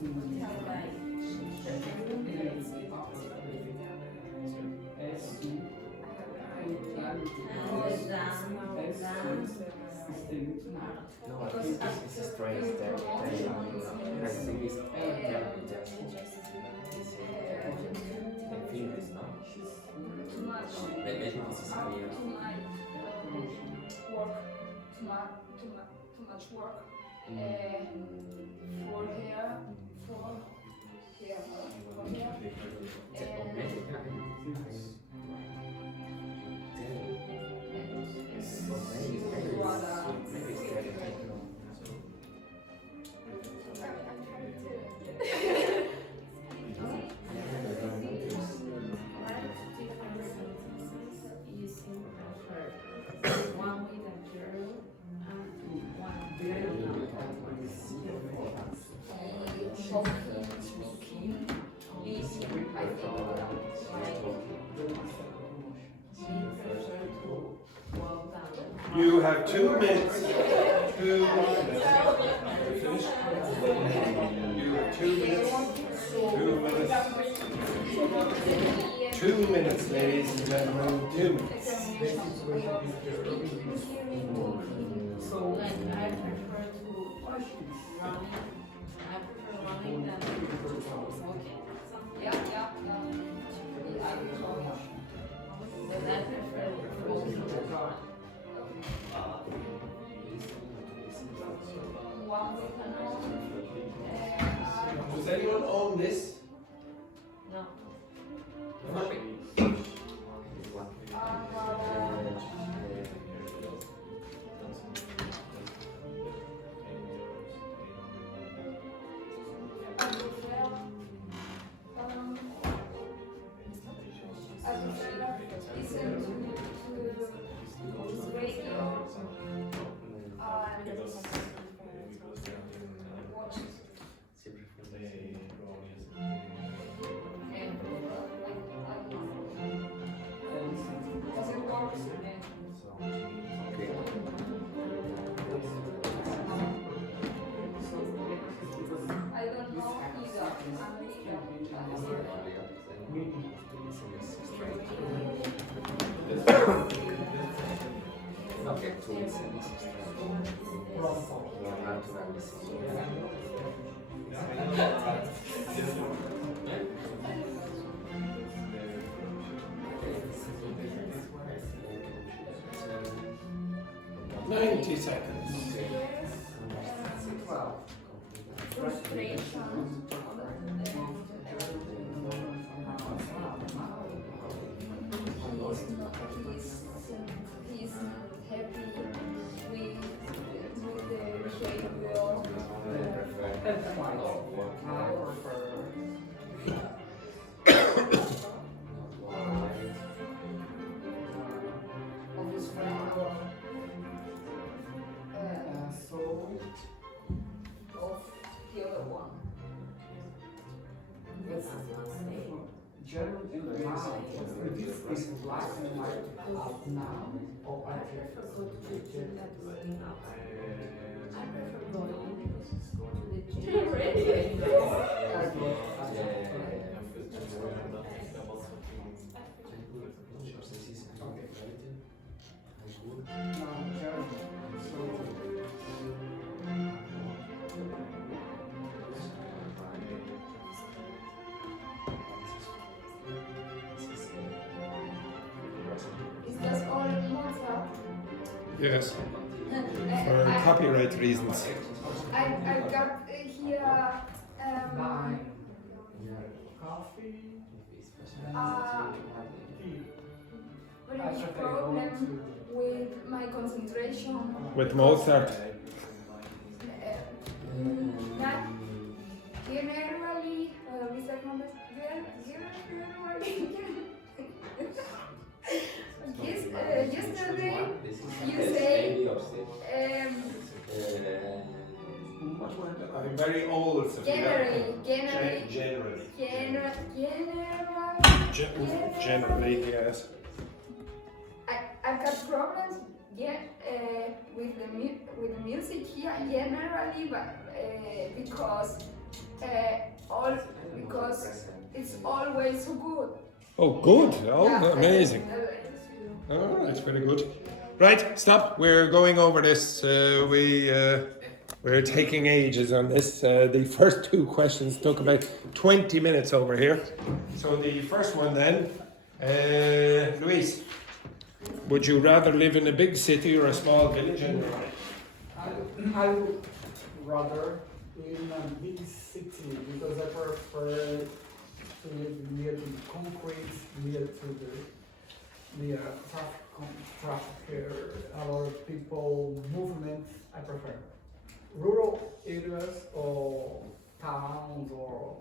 No, I think this is strange that they perceive this they feel this, no? Maybe this is clear. Too much work for here, You have 2 minutes. 2 minutes. Finish? You have 2 minutes. 2 minutes. 2 minutes, ladies and gentlemen. 2 minutes. So I prefer to running. I prefer running than walking. Yeah. But I prefer walking than running. Does anyone own this? No. Ninety seconds. He's happy with the behavior. General in the mind, is black and white up now, or I prefer go to the gym. I prefer going to the gym. Really? Is this all in Mozart? Yes. For copyright reasons. I've got here very problem with my concentration. With Mozart. Not generally, Mr. Gomez, generally. Yesterday you say I'm very old, so generally, generally, yes. I've got problems with the music here generally, but because all because it's always so good. Oh, good. Oh, Yeah. amazing. Oh, that's very good. Right, stop. We're going over this. We're taking ages on this. The first two questions took about 20 minutes over here. So the first one then, Luis, would you rather live in a big city or a small village? And I would rather live in a big city because I prefer to live near to the concrete, near to the traffic here, a lot of people, movement. I prefer rural areas or towns or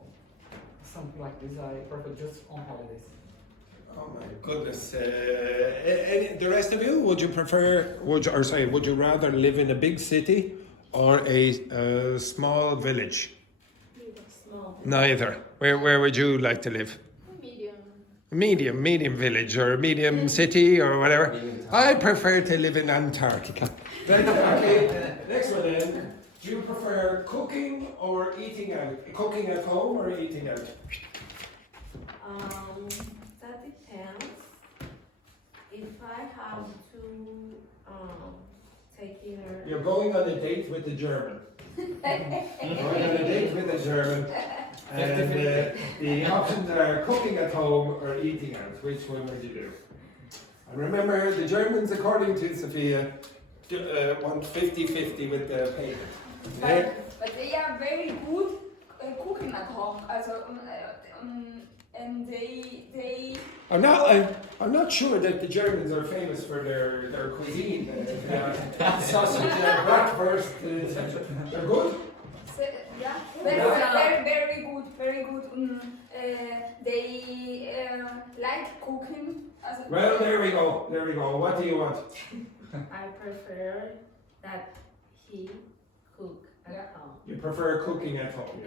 something like this. I prefer just on holidays. oh my goodness. And the rest of you, would you prefer, would you rather live in a big city or a small village? Small. Neither. Where would you like to live? Medium village or medium city or whatever. I prefer to live in Antarctica. Right, okay, next one then. Do you prefer cooking or eating out? Cooking at home or eating out? That depends. If I have to take care. You're going on a date with the German. Going on a date with the German. And the options are cooking at home or eating out. Which one would you do? And remember, the Germans, according to Sophia, want 50-50 with the payment. But they are very good cooking at home. Also, and they. I'm not sure that the Germans are famous for their cuisine. Sausage, bratwurst, they're good. Yeah, very good, very good. They like cooking. Also, Well, there we go. What do you want? I prefer that he cook Yeah. at home. You prefer cooking at home.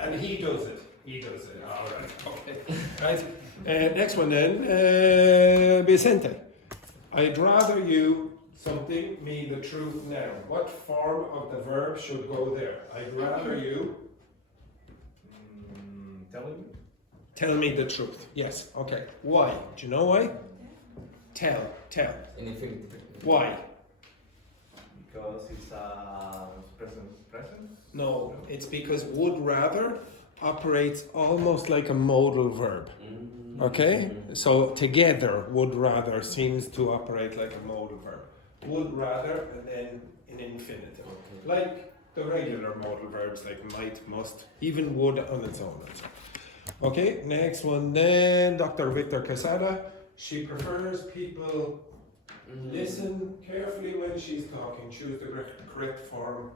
And he does it. All right. Okay. Right. Next one then, Vicente. I'd rather you something, me the truth now. What form of the verb should go there? I'd rather you tell me the truth. Yes. Okay. Why? Do you know why? Tell. In infinitive. Why? Because it's a present? No, it's because would rather operates almost like a modal verb. Okay? So together, would rather seems to operate like a modal verb. Would rather and then in infinitive. Like the regular modal verbs like might, must, even would on its own. Okay, next one then, Dr. Victor Casada. She prefers people listen carefully when she's talking. Choose the correct form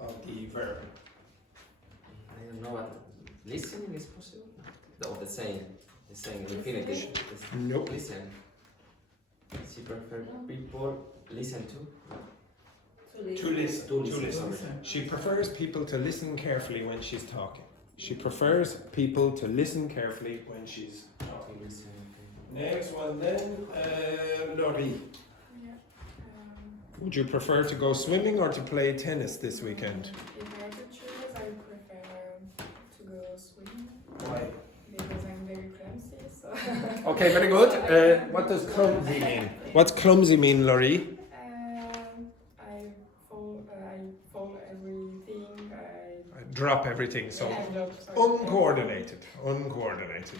of the verb. I don't know what listening is possible. No, the same infinitive. Nope. Listen. She prefers people listen to. To listen. She prefers people to listen carefully when she's talking. She prefers people to listen carefully when she's talking. Next one then, Laurie. Yeah. Would you prefer to go swimming or to play tennis this weekend? If I had to choose, I would prefer to go swimming Why? because I'm very clumsy. So. Okay, very good. What does clumsy mean? What's clumsy mean, Laurie? I fall everything. Drop everything, so Yeah, no, sorry. uncoordinated.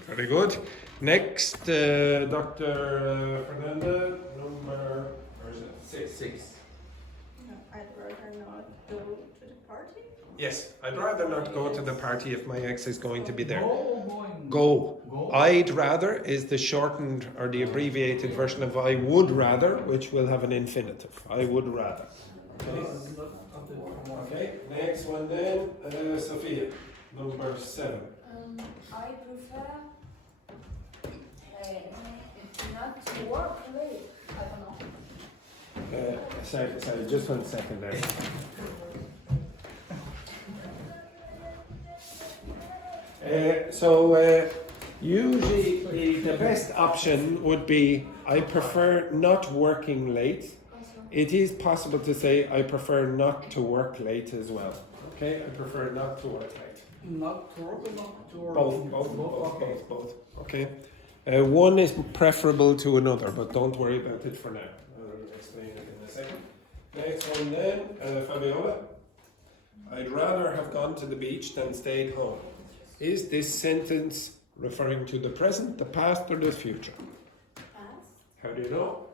Very good. Next, Dr. Fernanda, number where is it? Six. No, I'd rather not go to the party. Yes, I'd rather not go to the party if my ex is going to be there. Going. Go. I'd rather is the shortened or the abbreviated version of I would rather, which will have an infinitive. I would rather. Okay, next one then, Sophia, number 7. I prefer not to work late. I don't know. Sorry, just 1 second there. Usually the best option would be I prefer not working late. It is possible to say I prefer not to work late as well. Okay, I prefer not to work late. Nocturne. Both. Okay. One is preferable to another, but don't worry about it for now. I'll explain it in a second. Next one then, Fabiola. I'd rather have gone to the beach than stayed home. Is this sentence referring to the present, the past, or the future? Past. How do you know?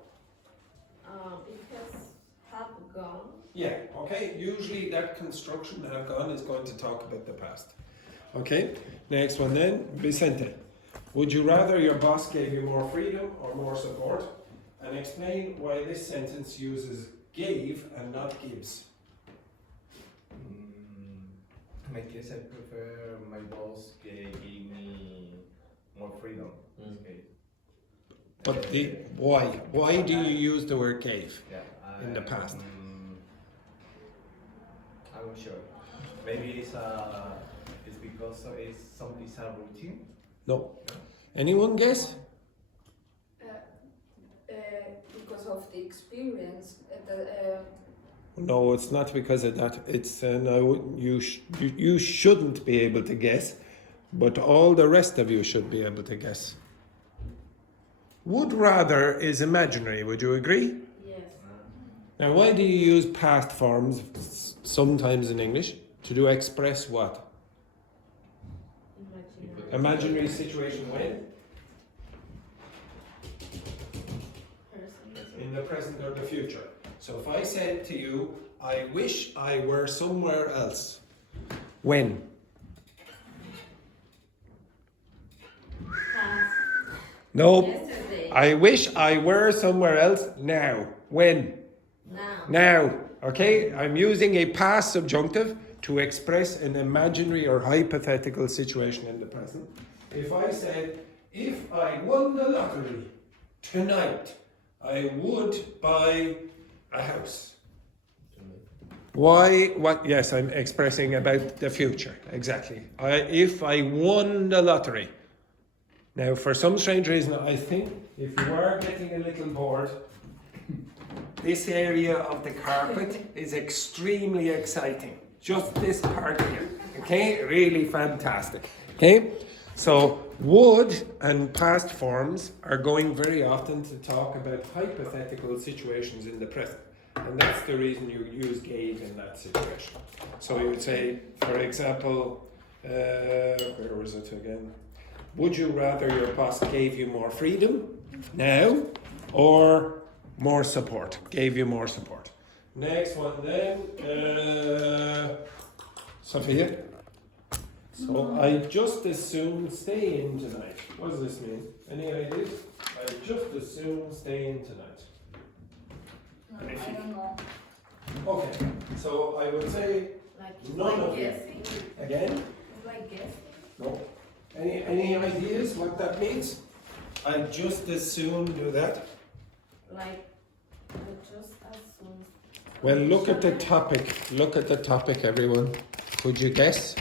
Because have gone. Yeah, okay. Usually that construction, have gone, is going to talk about the past. Okay, next one then, Vicente. Would you rather your boss gave you more freedom or more support? And explain why this sentence uses gave and not gives. In my case, I prefer my boss gave me more freedom. In this case. But why? Why do you use the word gave Yeah, in the past? I'm not sure. Maybe it's because it's a routine. No. Anyone guess? Because of the experience, No, it's not because of that. It's no. You shouldn't be able to guess, but all the rest of you should be able to guess. Would rather is imaginary. Would you agree? Yes. Now, why do you use past forms sometimes in English to express what? Imaginary situation when? In the present or the future. So if I said to you, I wish I were somewhere else. When? Past. No. Yesterday. I wish I were somewhere else now. When? Now. Now. Okay? I'm using a past subjunctive to express an imaginary or hypothetical situation in the present. If I said, if I won the lottery tonight, I would buy a house. Why? What? Yes, I'm expressing about the future. Exactly. If I won the lottery. Now, for some strange reason, I think if you are getting a little bored, this area of the carpet is extremely exciting. Just this part here. Okay? Really fantastic. Okay? So, would and past forms are going very often to talk about hypothetical situations in the present. And that's the reason you use gave in that situation. So you would say, for example, where was it again? Would you rather your boss gave you more freedom now or more support? Gave you more support. Next one then, Sophia. So I just as soon stay in tonight. What does this mean? Any ideas? I just as soon stay in tonight. I don't know. Okay, so I would say none of you. Guessing. Again? It's like guessing. No. Any ideas what that means? I'd just as soon do that. Like just as soon. Well, look at the topic. Look at the topic, everyone. Could you guess?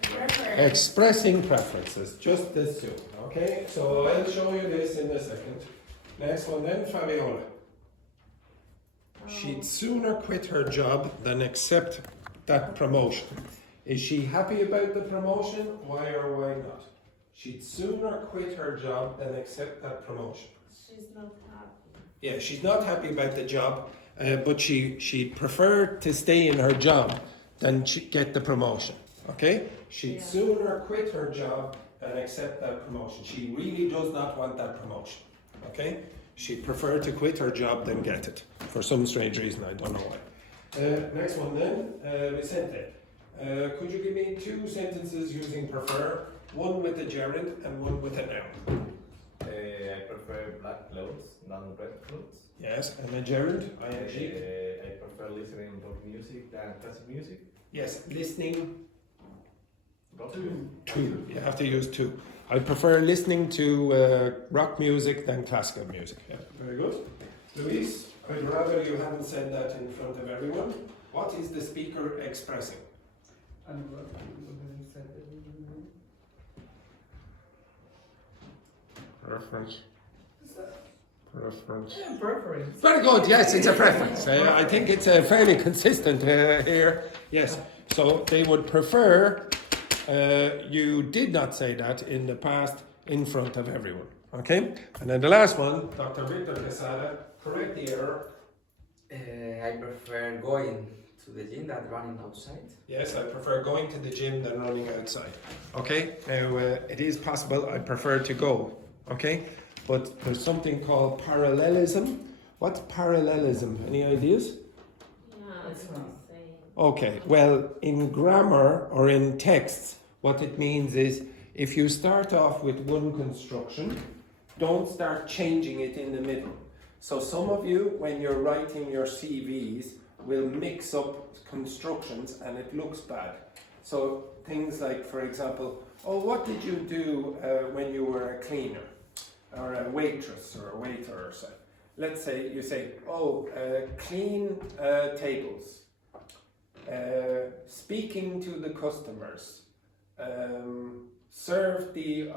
Preference. Expressing preferences, just as soon. Okay, so I'll show you this in a second. Next one then, Fabiola. She'd sooner quit her job than accept that promotion. Is she happy about the promotion? Why or why not? She'd sooner quit her job than accept that promotion. She's not happy. Yeah, she's not happy about the job, but she'd prefer to stay in her job than get the promotion. Okay? She'd sooner quit her job than accept that promotion. She really does not want that promotion. Okay? She'd prefer to quit her job than get it. For some strange reason, I don't know why. Next one then, Vicente. Could you give me two sentences using prefer? One with a gerund and one with a noun. I prefer black clothes than red clothes. Yes, and a gerund, ing. I prefer listening to rock music than classic music. Yes, listening Rock to. You have to use to. I prefer listening to rock music than classical music. Yeah, very good. Luis, I'd rather you hadn't said that in front of everyone. What is the speaker expressing? Preference. Preference. Preference. Very good. Yes, it's a preference. I think it's fairly consistent here. Yes. So they would prefer you did not say that in the past in front of everyone. Okay? And then the last one, Dr. Victor Quesada, correct the error. I prefer going to the gym than running outside. Yes, I prefer going to the gym than running outside. Okay? Now, it is possible I prefer to go. Okay? But there's something called parallelism. What's parallelism? Any ideas? Yeah, It's it's not. insane. Okay, well, in grammar or in texts, what it means is if you start off with one construction, don't start changing it in the middle. So some of you, when you're writing your CVs, will mix up constructions and it looks bad. So things like, for example, oh, what did you do when you were a cleaner or a waitress or a waiter or so? Let's say you say, oh, clean tables. Speaking to the customers, serve the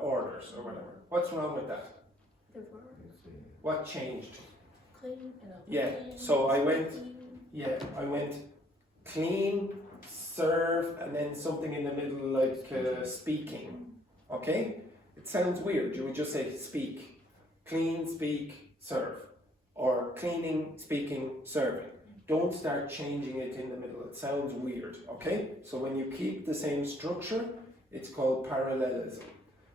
orders or whatever. What's wrong with that? The verb. What changed? Clean and Yeah, so I went clean, serve, and then something in the middle like speaking. Okay? It sounds weird. You would just say speak. Clean, speak, serve. Or cleaning, speaking, serving. Don't start changing it in the middle. It sounds weird, okay? So when you keep the same structure, it's called parallelism.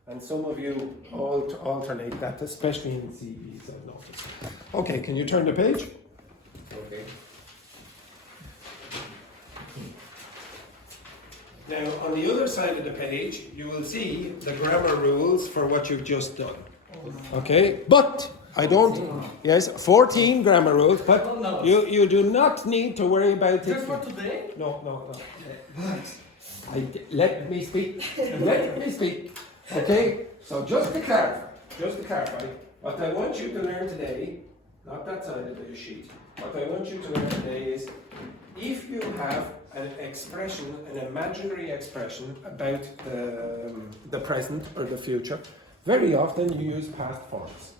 And some of you alternate that, especially in CVs, I've noticed. Okay, can you turn the page? Okay. Now, on the other side of the page, you will see the grammar rules for what you've just done. Okay, but I don't. Yes, 14 grammar rules, but you do not need to worry about it. Just for today? No. Let me speak. Let me speak. Okay, so just to clarify, what I want you to learn today, not that side of the sheet, what I want you to learn today is if you have an expression, an imaginary expression about the present or the future, very often you use past forms.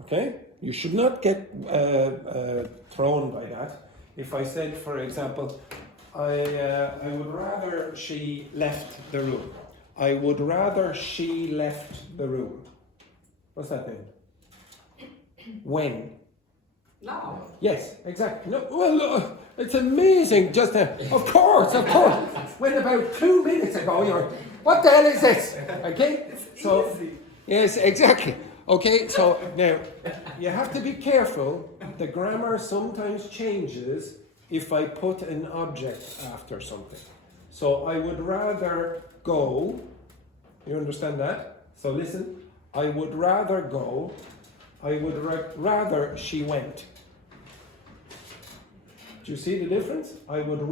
Okay? You should not get thrown by that. If I said, for example, I would rather she left the room. I would rather she left the room. What's that mean? When? Now. Yes, exactly. No, well, it's amazing. Just of course. When about 2 minutes ago, you're, what the hell is this? Okay, so yes, exactly. Okay, so now you have to be careful. The grammar sometimes changes if I put an object after something. So I would rather go. You understand that? So listen. I would rather go. I would rather she went. Do you see the difference? I would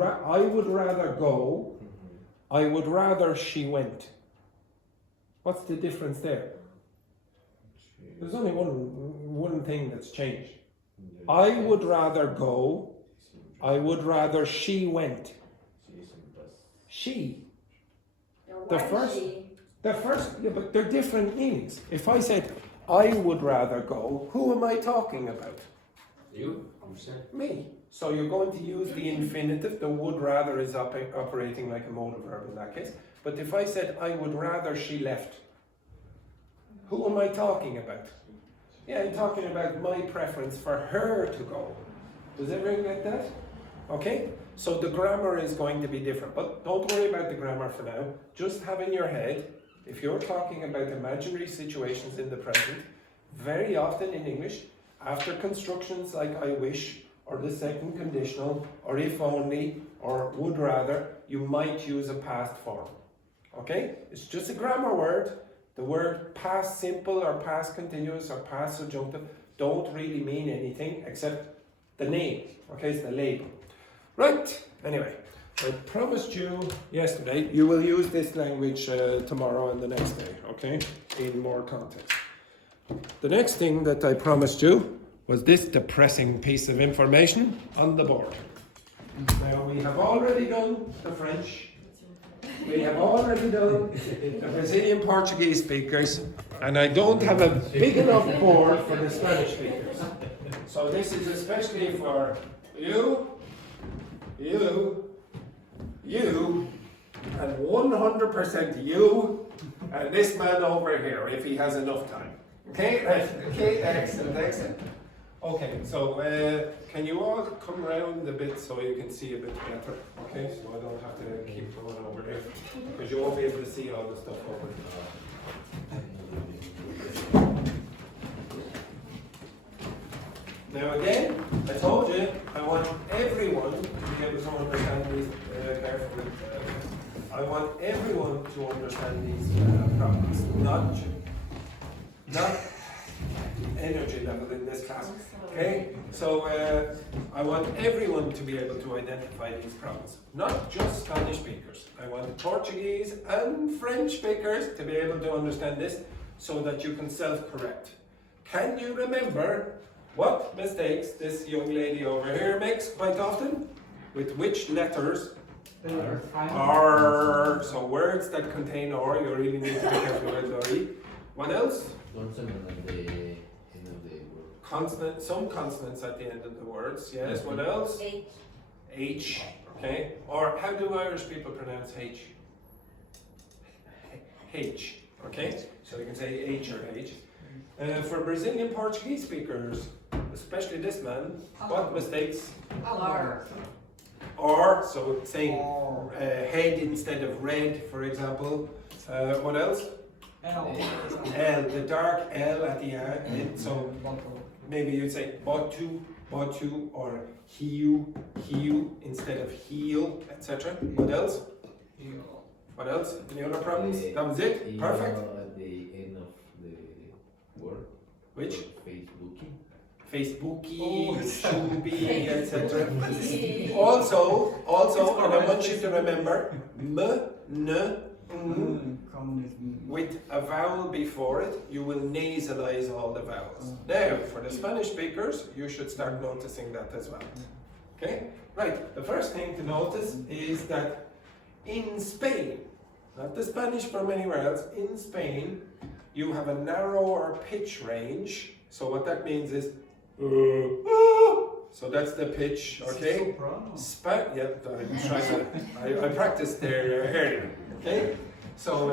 rather go. I would rather she went. What's the difference there? There's only one thing that's changed. I would rather go. I would rather she went. She. The first, yeah, but they're different meanings. If I said, I would rather go, who am I talking about? You said. Me. So you're going to use the infinitive. The would rather is operating like a modal verb in that case. But if I said, I would rather she left, who am I talking about? Yeah, I'm talking about my preference for her to go. Does everyone get that? Okay? So the grammar is going to be different. But don't worry about the grammar for now. Just have in your head, if you're talking about imaginary situations in the present, very often in English, after constructions like I wish, or the second conditional, or if only, or would rather, you might use a past form. Okay? It's just a grammar word. The word past simple or past continuous or past subjunctive don't really mean anything except the name. Okay, it's the label. Right, anyway, I promised you yesterday you will use this language tomorrow and the next day, okay, in more context. The next thing that I promised you was this depressing piece of information on the board. Now, we have already done the French, we have already done the Brazilian Portuguese speakers, and I don't have a big enough board for the Spanish speakers. So this is especially for you, you, and 100% you, and this man over here, if he has enough time. Okay, right. Okay, excellent, excellent. Okay, so can you all come around a bit so you can see a bit better? Okay, so I don't have to keep going over there, because you won't be able to see all the stuff over there. Now again, I told you, I want everyone to be able to understand these carefully. I want everyone to understand these problems, not energy level in this class. Okay, so I want everyone to be able to identify these problems, not just Spanish speakers. I want Portuguese and French speakers to be able to understand this so that you can self-correct. Can you remember what mistakes this young lady over here makes quite often? With which letters? R. So words that contain R, you really need to be careful with R. What else? Consonant at the end of the word. Consonant, some consonants at the end of the words, yes. What else? H. H, okay. Or how do Irish people pronounce H? H, okay. So you can say H or H. For Brazilian Portuguese speakers, especially this man, what mistakes? R. Or, so saying head instead of red, for example. What else? L. L, the dark L at the end. So maybe you'd say botu, or hiu instead of heel, etc. What else? What else? Any other problems? That was it? Perfect. At the end of the word. Which? Facebooky. Facebooky, Shubi, etc. Also, and I want you to remember, with a vowel before it, you will nasalize all the vowels. Now, for the Spanish speakers, you should start noticing that as well. Okay? Right, the first thing to notice is that in Spain, not the Spanish from anywhere else, in Spain, you have a narrower pitch range. So what that means is, so that's the pitch, okay? I practiced there earlier, okay? So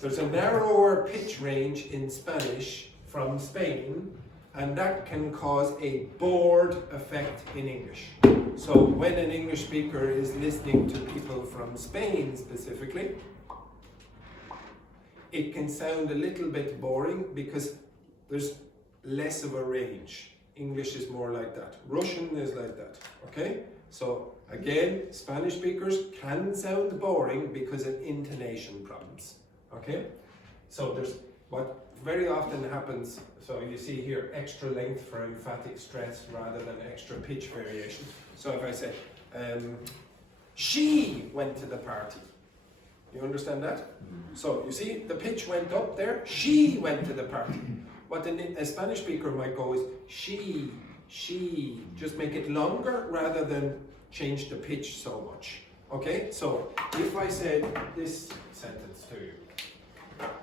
there's a narrower pitch range in Spanish from Spain, and that can cause a bored effect in English. So when an English speaker is listening to people from Spain specifically, it can sound a little bit boring because there's less of a range. English is more like that. Russian is like that, okay? So again, Spanish speakers can sound boring because of intonation problems, okay? So there's what very often happens, so you see here extra length for emphatic stress rather than extra pitch variation. So if I say, she went to the party, you understand that? So you see the pitch went up there, she went to the party. What a Spanish speaker might go is she, just make it longer rather than change the pitch so much. Okay, so if I said this sentence to you,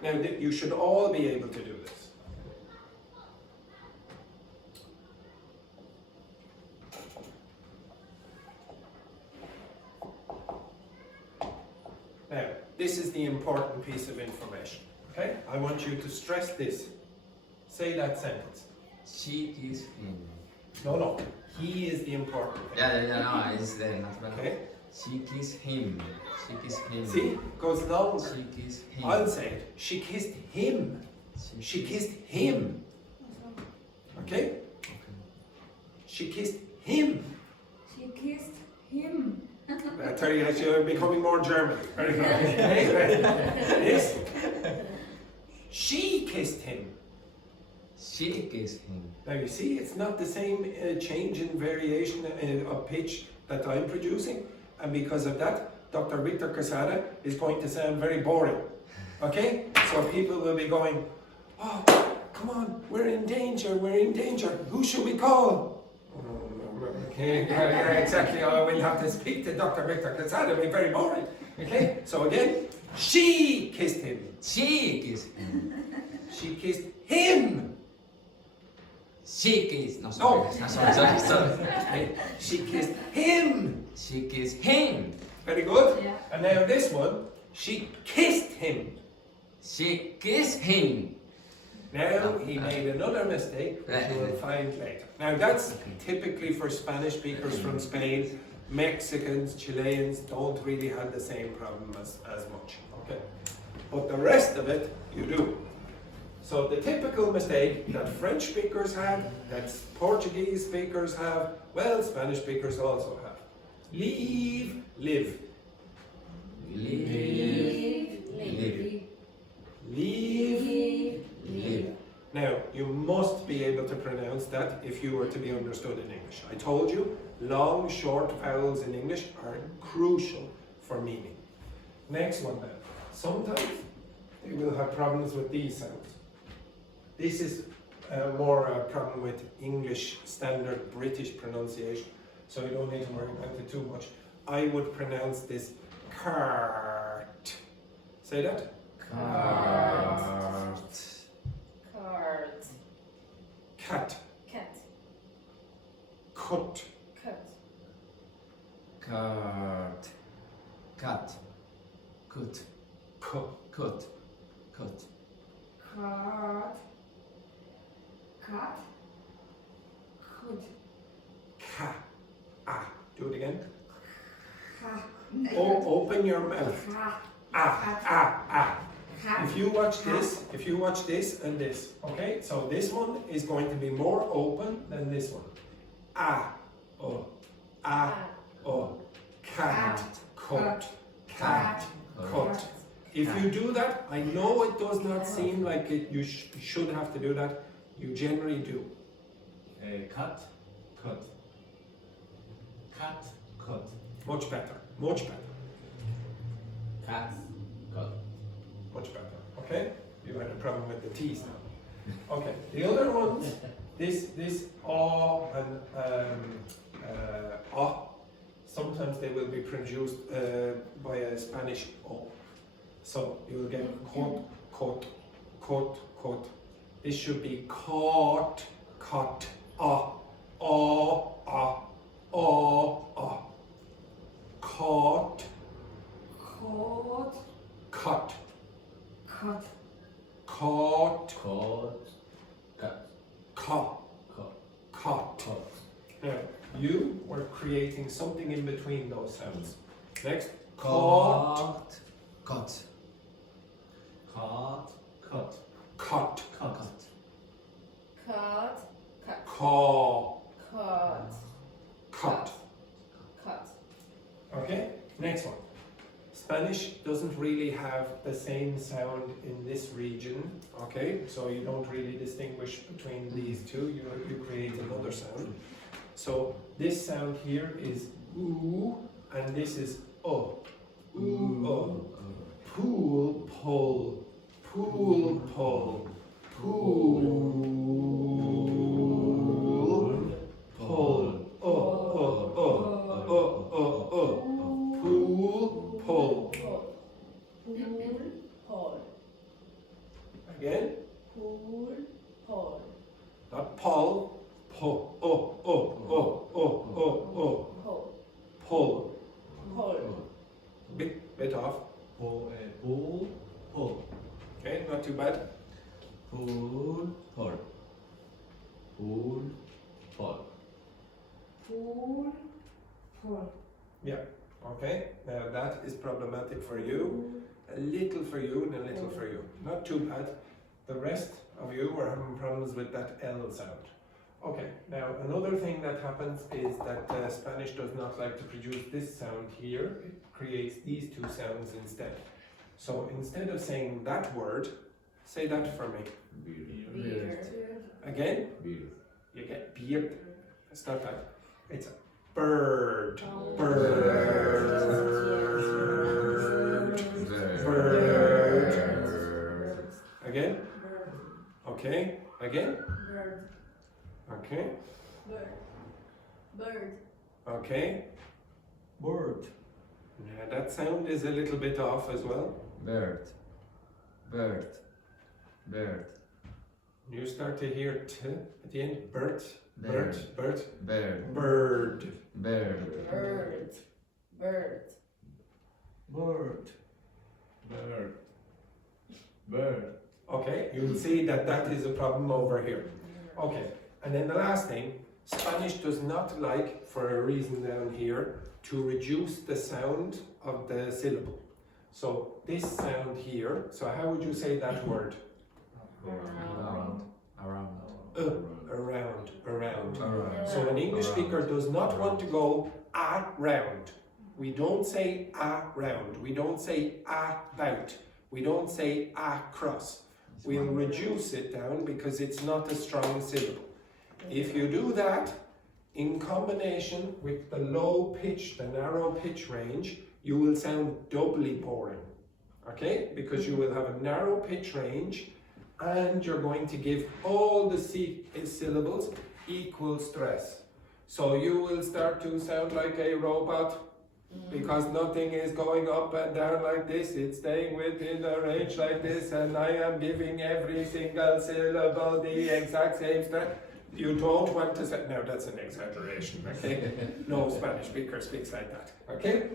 now you should all be able to do this. Now, this is the important piece of information. Okay, I want you to stress this. Say that sentence. She is him. No. He is the important thing. No, it's there, not bad. Okay. She kissed him. She kissed him. See, goes longer. She kissed him. I'll say it. She kissed him. She kissed him. Okay? She kissed him. She kissed him. I tell you, you're becoming more German. Very good. Okay? Yes. She kissed him. She kissed him. Now you see, it's not the same change in variation of pitch that I'm producing, and because of that, Dr. Victor Quesada is going to sound very boring. Okay? So people will be going, oh, come on, we're in danger, who should we call? Okay, yeah, exactly, I will have to speak to Dr. Victor Quesada, it'll be very boring. Okay? So again, she kissed him. She kissed him. She kissed him. She kissed. No, Oh. sorry. Sorry. She kissed him. She kissed him. Very good. Yeah. And now this one, she kissed him. She kissed him. Now he made another mistake, which you will find later. Now that's typically for Spanish speakers from Spain. Mexicans, Chileans don't really have the same problem as much. Okay, but the rest of it you do. So the typical mistake that French speakers have, that Portuguese speakers have, well, Spanish speakers also have. Leave, live. Leave. Leave. Leave. Now, you must be able to pronounce that if you were to be understood in English. I told you, long, short vowels in English are crucial for meaning. Next one then. Sometimes they will have problems with these sounds. This is more a problem with English standard British pronunciation, so you don't need to worry about it too much. I would pronounce this cart. Say that. Cart. Cart. Cat. Cat. Cut. Cut. Cart. Cut. Cut. Cut. Cut. Cut. Cut. Cut. Could. Ka. Ah. Do it again. Ka. Open your mouth. Ka. Ah. Ah. Ah. Ka. If you watch this and this, okay? So this one is going to be more open than this one. Ah. Oh. Ah. Oh. Cat. Cut. Cat. Cut. If you do that, I know it does not seem like it. You should have to do that. You generally do. Cut, cut. Cut, cut. Much better. Much better. Cut. Cut. Much better. Okay? You had a problem with the T's now. Okay. The other ones, this ah and ah, sometimes they will be produced by a Spanish o. So you will get caught, caught, caught, caught. This should be caught, caught, ah, ah, ah, ah, ah. Caught, Caught. cut, Cut. caught, Cut. Cut. caught, Cut. caught. Cut. Now, you were creating something in between those sounds. Next, caught, Cut. Cut, cut. cut, Cut. Cut. Cut. caw, Cut. cut. Cut. Okay, next one. Spanish doesn't really have the same sound in this region, okay? So you don't really distinguish between these two, you create another sound. So this sound here is oo, and this is o. Ooh, o. Pool, pull, pool, pull, pool, pull, pool, pull. Pool. Hole. Again, Pool. Hole. not pull, pull, Hole. pull. Hole. Bit off. Pull, pull. Okay, not too bad. Pull. Pull. Pull. Pull. Pull. Pull. Okay, now that is problematic for you, a little for you, and a little for you. Not too bad. The rest of you were having problems with that L sound. Okay, now another thing that happens is that Spanish does not like to produce this sound here. It creates these two sounds instead. So instead of saying that word, say that for me. Beard. Again, Beard. you get beard. It's not that. It's a bird. Oh. Bird. Bird. Again. Bird. Okay. Again. Bird. Okay. Bird. Bird. Okay. Bird. Yeah, that sound is a little bit off as well. Bird. Bird. Bird. You start to hear t at the end. Bird. Bird. Bird. Bird. Bird. Bird. Bird. Bird. Bird. Bird. Bird. Okay, you'll see that that is a problem over here. Okay, and then the last thing, Spanish does not like, for a reason down here, to reduce the sound of the syllable. So this sound here, so how would you say that word? Around. Around. Around, around. Around. So an English speaker does not want to go around. We don't say around. We don't say about. We don't say across. We'll reduce it down because it's not a strong syllable. If you do that, in combination with the low pitch, the narrow pitch range, you will sound doubly boring. Okay? Because you will have a narrow pitch range and you're going to give all the syllables equal stress. So you will start to sound like a robot because nothing is going up and down like this, it's staying within a range like this, and I am giving every single syllable the exact same stress. You don't want to say, no, that's an exaggeration, okay? No Spanish speaker speaks like that, okay?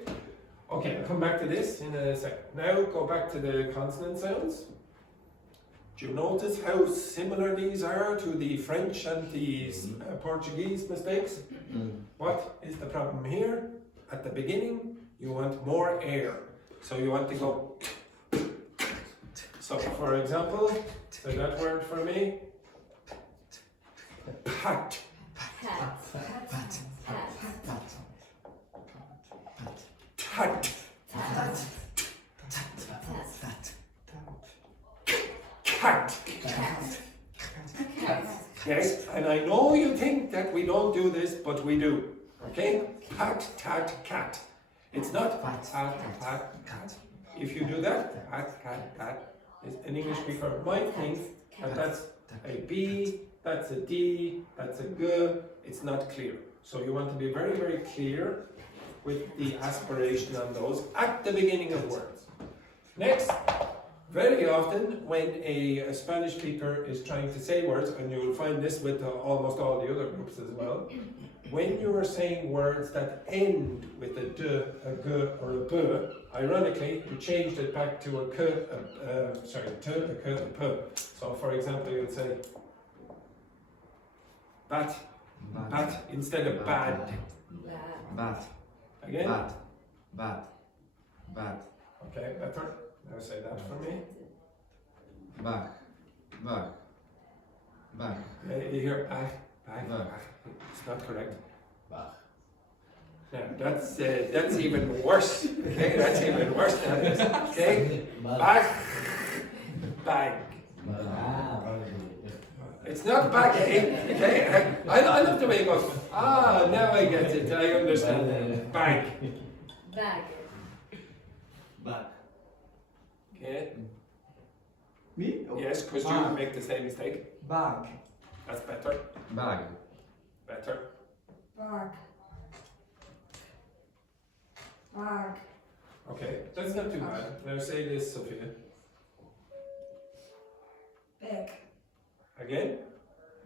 Okay, I'll come back to this in a second. Now go back to the consonant sounds. Do you notice how similar these are to the French and the Portuguese mistakes? What is the problem here? At the beginning, you want more air. So you want to go. So for example, say that word for me. Pat. Pat. Pat. Tat. Cat. Yes, and I know you think that we don't do this, but we do. Okay? Pat, tat, cat. It's not pat, pat, cat. If you do that, pat, cat, cat, an English speaker might think that that's a B, that's a D, that's a G. It's not clear. So you want to be very, very clear with the aspiration on those at the beginning of words. Next, very often when a Spanish speaker is trying to say words, and you will find this with almost all the other groups as well, when you are saying words that end with a d, a g, or a b, ironically, you changed it back to a k, a t, a k, a p. So for example, you would say bat, bat, instead of bad. Bat. Again? Bat. Bat. Bat. Okay, better. Now say that for me. Back. Back. Back. You hear back, back, Back. back. It's not correct. Back. Now that's even worse. Okay, that's even worse than this. Okay, back, bag. It's not back, okay? I love the way it goes. Ah, now I get it. I understand. Bag. Bag. Back. Okay. Me? Yes, because you make the same mistake. Bag. That's better. Bag. Better. Bag. Bag. Okay, that's not too bad. Now say this, Sophia. Bag. Again.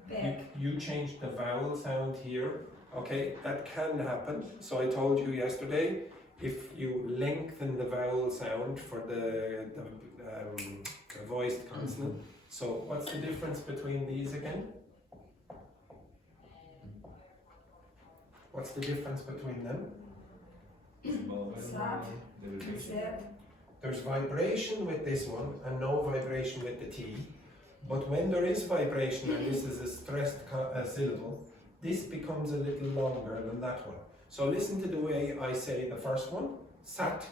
Bag. You changed the vowel sound here. Okay, that can happen. So I told you yesterday, if you lengthen the vowel sound for the voiced consonant. So what's the difference between these again? What's the difference between them? There's vibration with this one and no vibration with the T. But when there is vibration and this is a stressed syllable, this becomes a little longer than that one. So listen to the way I say the first one. Sat.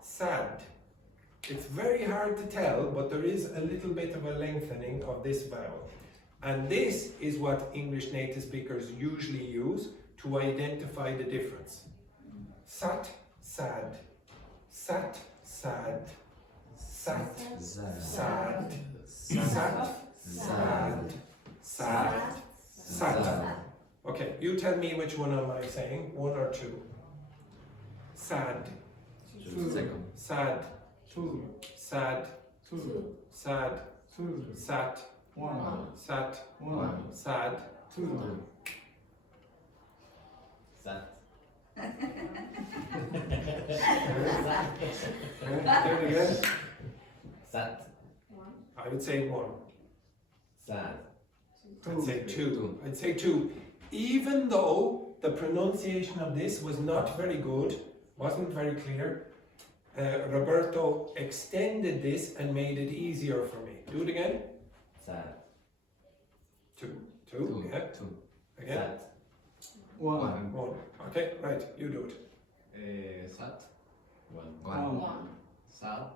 Sad. It's very hard to tell, but there is a little bit of a lengthening of this vowel. And this is what English native speakers usually use to identify the difference. Sat, sad. Sat, sad. Sat, sad. Sat, sad. Sad, sat. Okay, you tell me which one am I saying, one or two? Sad. Second. Sad. Two. Sad. Two. Sad. Two. Sat. One. Sat. One. Sad. Two. Sat. Do it again. Sat. One. I would say one. Sad. I'd say two. I'd say two. Even though the pronunciation of this was not very good, wasn't very clear, Roberto extended this and made it easier for me. Do it again. Sad. Two. Two. Yeah. Two. Again. Sad. One. One. Okay. Right. You do it. Sat. One. Sad.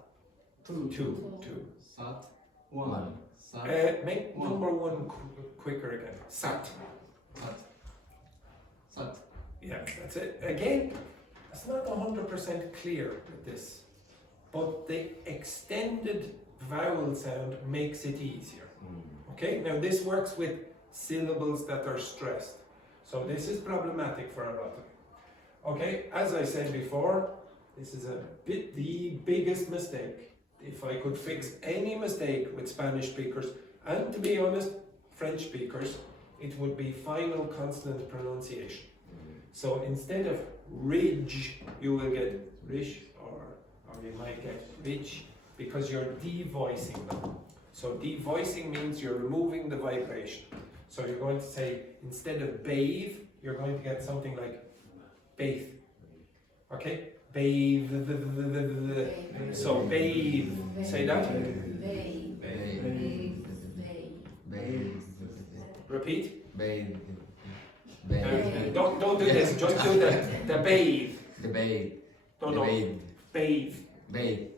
Two. Two. Sat. One. Sad. Make One. number one quicker again. Sat. Sat. Sat. Yeah, that's it. Again, it's not 100% clear with this, but the extended vowel sound makes it easier. Okay, now this works with syllables that are stressed. So this is problematic for a lot of you. Okay, as I said before, this is the biggest mistake. If I could fix any mistake with Spanish speakers, and to be honest, French speakers, it would be final consonant pronunciation. So instead of ridge, you will get rish, or you might get ridge, because you're devoicing them. So devoicing means you're removing the vibration. So you're going to say, instead of bathe, you're going to get something like bathe. Okay? Bathe. So bathe. Say that. Repeat. Bathe. Don't do this. Just do the bathe. The bathe. No. Bathe. Bathe.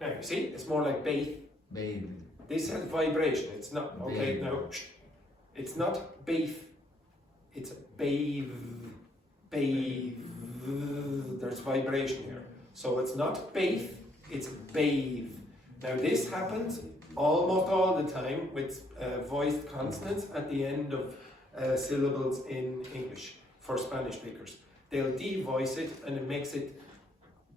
Now you see, it's more like bathe. Bathe. This has vibration. It's not okay. Bathe. Now, it's not bathe. It's bathe. Bathe. There's vibration here. So it's not bathe. It's bathe. Now this happens almost all the time with voiced consonants at the end of syllables in English for Spanish speakers. They'll devoice it and it makes it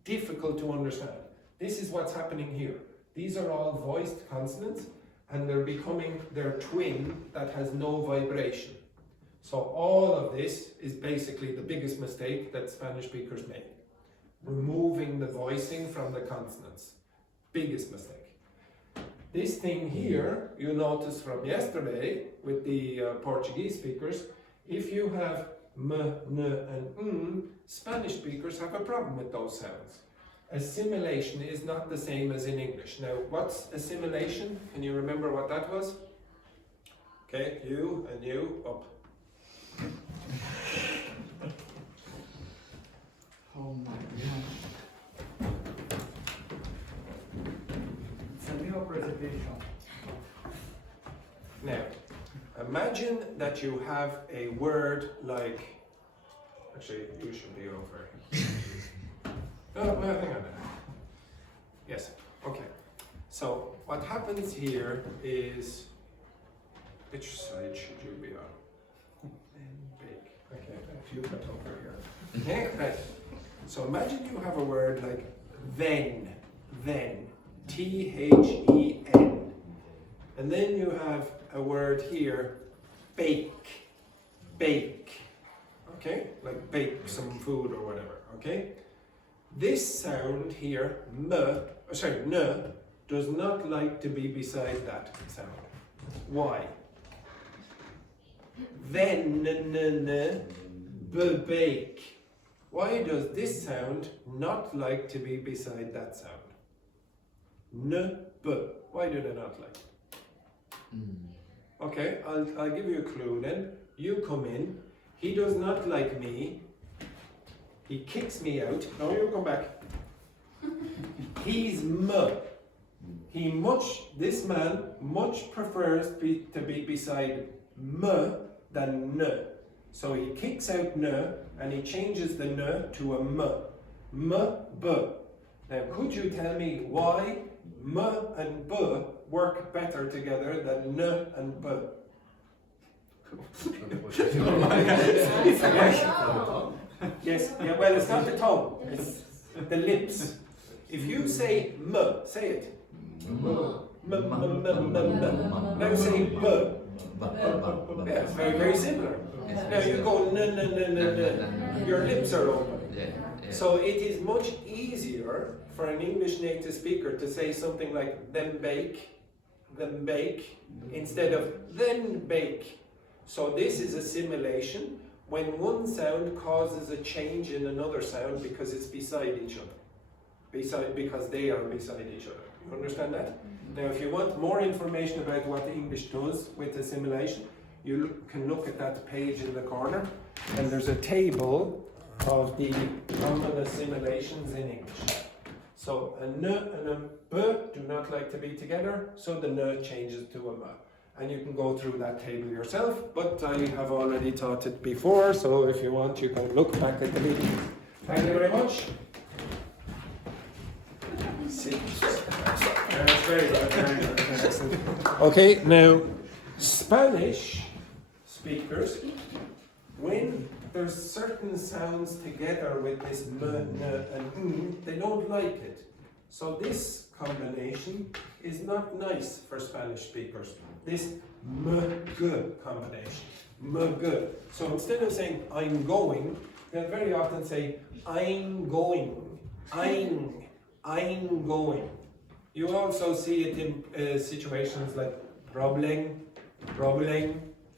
difficult to understand. This is what's happening here. These are all voiced consonants and they're becoming their twin that has no vibration. So all of this is basically the biggest mistake that Spanish speakers make. Removing the voicing from the consonants. Biggest mistake. This thing here, you notice from yesterday with the Portuguese speakers, if you have m, n and Spanish speakers have a problem with those sounds. Assimilation is not the same as in English. Now, what's assimilation? Can you remember what that was? Okay, you and you, up. Oh my god. It's a new presentation. Now, imagine that you have a word like, actually, you should be over. Oh, well, hang on. Yes, okay. So, what happens here is, which side should you be on? Big. Okay, if you put over here. Okay, right. So imagine you have a word like then, T-H-E-N. And then you have a word here, bake. Okay, like bake some food or whatever, okay? This sound here, n, does not like to be beside that sound. Why? Then, bake. Why does this sound not like to be beside that sound? N, b. Why do they not like it? Okay, I'll give you a clue then. You come in. He does not like me. He kicks me out. No, you come back. He's m. This man much prefers to be beside m than n. So he kicks out n and he changes the n to a m. M, b. Now could you tell me why m and b work better together than n and b? Yes, yeah, well it's not the tongue, it's the lips. If you say m, say it. Now say b. Yeah, it's very, very similar. Now you go n. Your lips are open. Yeah. So it is much easier for an English native speaker to say something like them bake, instead of then bake. So this is assimilation when one sound causes a change in another sound because it's beside each other. Because they are beside each other. You understand that? Now if you want more information about what English does with assimilation, you can look at that page in the corner, and there's a table of the common assimilations in English. So a n and a b do not like to be together, so the n changes to a m. And you can go through that table yourself, but I have already taught it before, so if you want, you can look back at the video. Thank you very much. That's very good. Okay, now Spanish speakers, when there's certain sounds together with this m, n, and they don't like it. So this combination is not nice for Spanish speakers. This m, g combination, m, g. So instead of saying I'm going, they'll very often say I'm going, I'm going. You also see it in situations like problem.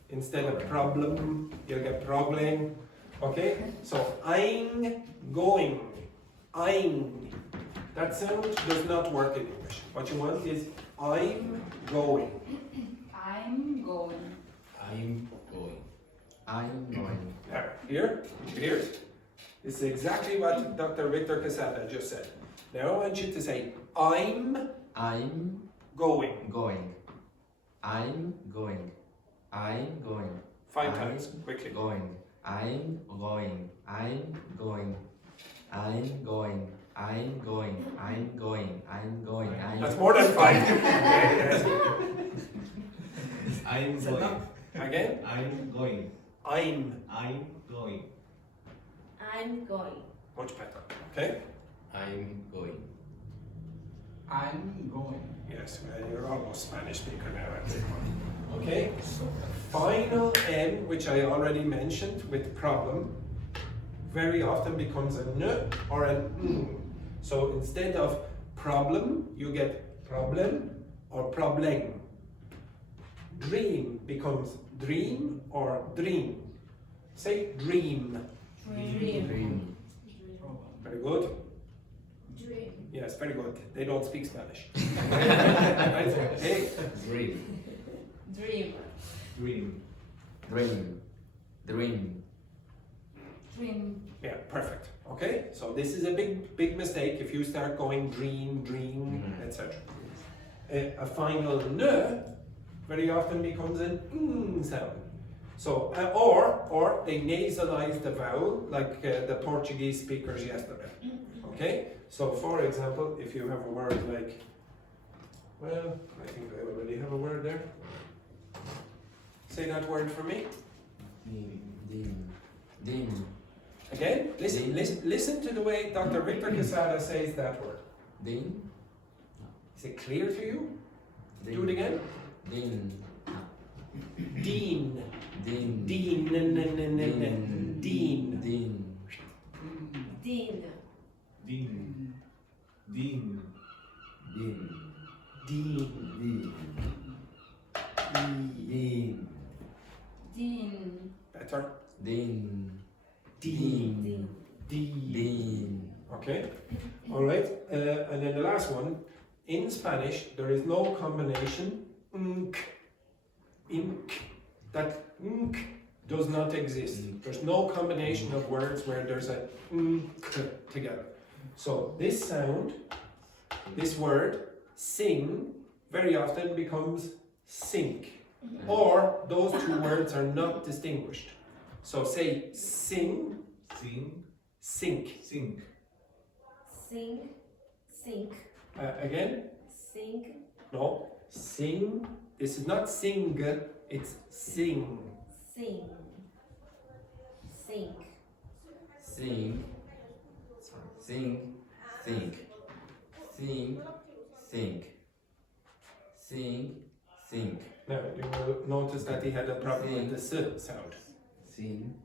Instead of problem, you'll get problem. Okay? So I'm going. That sound does not work in English. What you want is I'm going. I'm going. I'm going. I'm going. There. Here? Here. This is exactly what Dr. Victor Casada just said. Now I want you to say I'm going. Going. I'm going. I'm going. 5 times, quickly. Going. I'm going. I'm going. I'm going. I'm going. I'm going. I'm going. That's more than 5. I'm going. Again? I'm going. I'm. going. I'm going. Much better. Okay? I'm going. I'm going. Yes, well, you're almost Spanish speaker now, everyone. Okay? So the final N, which I already mentioned with problem, very often becomes a N or an N. So instead of problem, you get problem or problem. Dream becomes dream or dream. Say dream. Dream. Very good. Dream. Yes, very good. They don't speak Spanish. Okay. Dream. Dream. Dream. Dream. Dream. Dream. Yeah, perfect. Okay, so this is a big mistake if you start going dream, etc. A final n very often becomes an sound. So, or they nasalize the vowel like the Portuguese speakers yesterday. Okay, so for example, if you have a word like, well, I think I already have a word there. Say that word for me. Din. Again, listen to the way Dr. Victor Quesada says that word. Din. Is it clear to you? Din. Do it again. Din. Dean. Din. Dean. Dean. Din. Dean. Dean. Din. Dean. Dean. Din. Din. Dean. Better. Din. Dean. Dean. Din. Okay. All right. And then the last one. In Spanish, there is no combination. Ink. That ink does not exist. There's no combination of words where there's a together. So this sound, this word, sing, very often becomes sink. Or those two words are not distinguished. So say sing, Sing. sink. Sing. Sing. Sink. Again? Sing. No. Sing. This is not sing, it's sing. Sing. Sink. Sing. Sing. Think. Sing. Think. Sing. Think. Now you will notice that he had a problem with the s sound. Sing.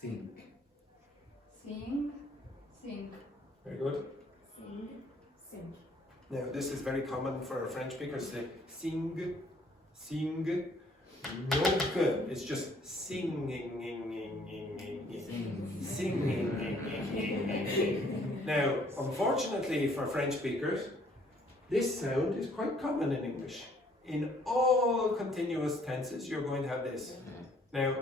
Think. Sing. Think. Very good. Think. Sing. Now, this is very common for French speakers to say sing, sing. No g. It's just singing. Singing. Now, unfortunately for French speakers, this sound is quite common in English. In all continuous tenses, you're going to have this. Now,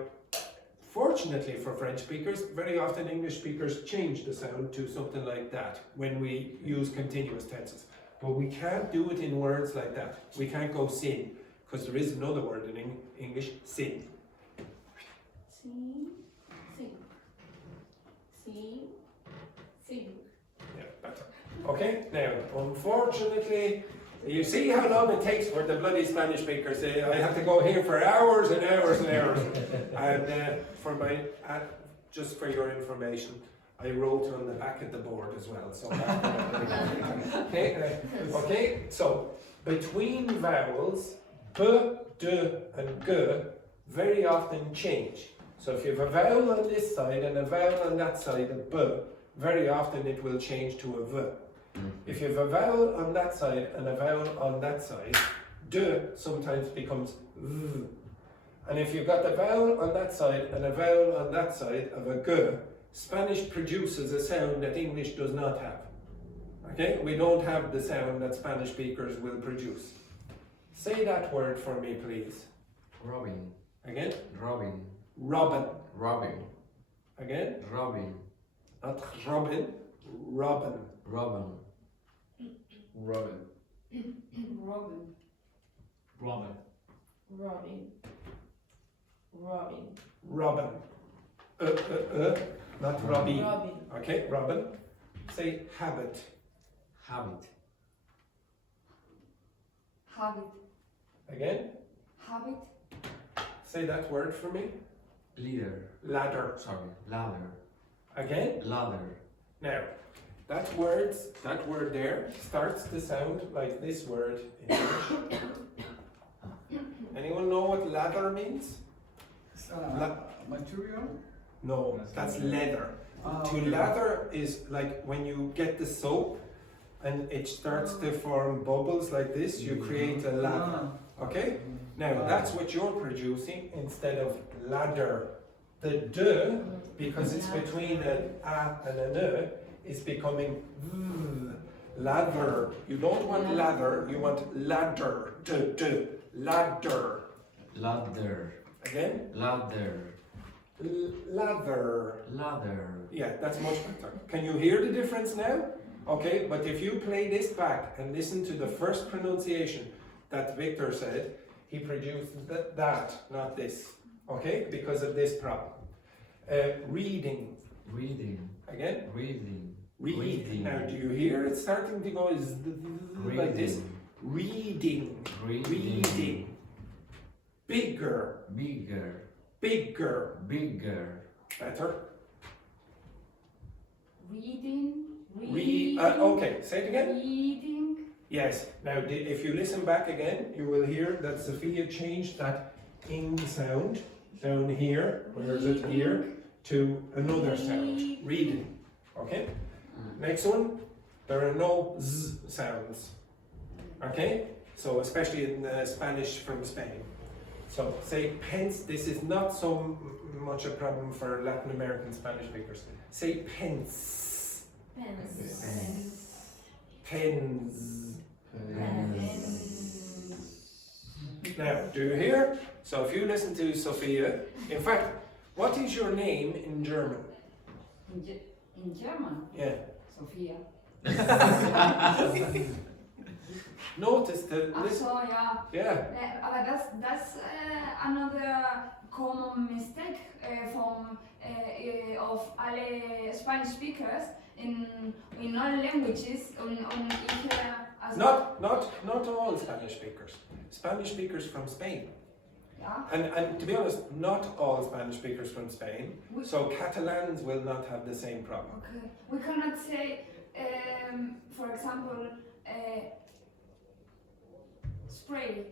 fortunately for French speakers, very often English speakers change the sound to something like that when we use continuous tenses. But we can't do it in words like that. We can't go sin, because there is another word in English, sin. Sing. Sing. Sing. Sing. Yeah, better. Okay, now, unfortunately, you see how long it takes for the bloody Spanish speakers. I have to go here for hours and hours and hours. And for my, just for your information, I wrote on the back of the board as well. So okay. So between vowels, b, d, and g, very often change. So if you have a vowel on this side and a vowel on that side of b, very often it will change to a v. If you have a vowel on that side and a vowel on that side, d sometimes becomes v. And if you've got a vowel on that side and a vowel on that side of a g, Spanish produces a sound that English does not have. Okay? We don't have the sound that Spanish speakers will produce. Say that word for me, please. Robin. Again? Robin. Robin. Robin. Again? Robin. Not Robin. Robin. Robin. Robin. Robin. Robin. Robin. Robin. Robin. Not Robbie. Robin. Okay, Robin. Say habit. Habit. Habit. Again? Habit. Say that word for me. Leader. Ladder. Sorry. Ladder. Again? Ladder. Now, that word there starts to sound like this word in English. Anyone know what lather means? Material? No, that's leather. To Okay. lather is like when you get the soap and it starts to form bubbles like this, you create a lather. Okay? Now that's what you're producing instead of ladder. The d, because it's between an a and an e, is becoming v, lather. You don't want lather, you want ladder. D, ladder. Ladder. Again? Ladder. Lather. Ladder. Yeah, that's much better. Can you hear the difference now? Okay, but if you play this back and listen to the first pronunciation that Victor said, he produced that, not this. Okay, because of this problem. Reading. Reading. Again? Reading. Reading. Now, do you hear it starting to go like this? Reading. Reading. Bigger. Bigger. Bigger. Bigger. Better. Reading. Okay, say it again. Reading. Yes. Now, if you listen back again, you will hear that Sophia changed that ing sound down here, where is it here, to another sound. Reading. Okay? Next one, there are no z sounds. Okay? So, especially in Spanish from Spain. So, say pence. This is not so much a problem for Latin American Spanish speakers. Say pence. Pens. Pens. Pens. Now, do you hear? So if you listen to Sophia, in fact, what is your name in German? In German. Yeah. Sophia. Notice the Ach listen. so, ja. Yeah. Aber das another common mistake of alle Spanish speakers in all languages. Not all Spanish speakers. Spanish speakers from Spain. Ja. And to be honest, not all Spanish speakers from Spain. So Catalans will not have the same problem. Okay. We cannot say, for example, spray.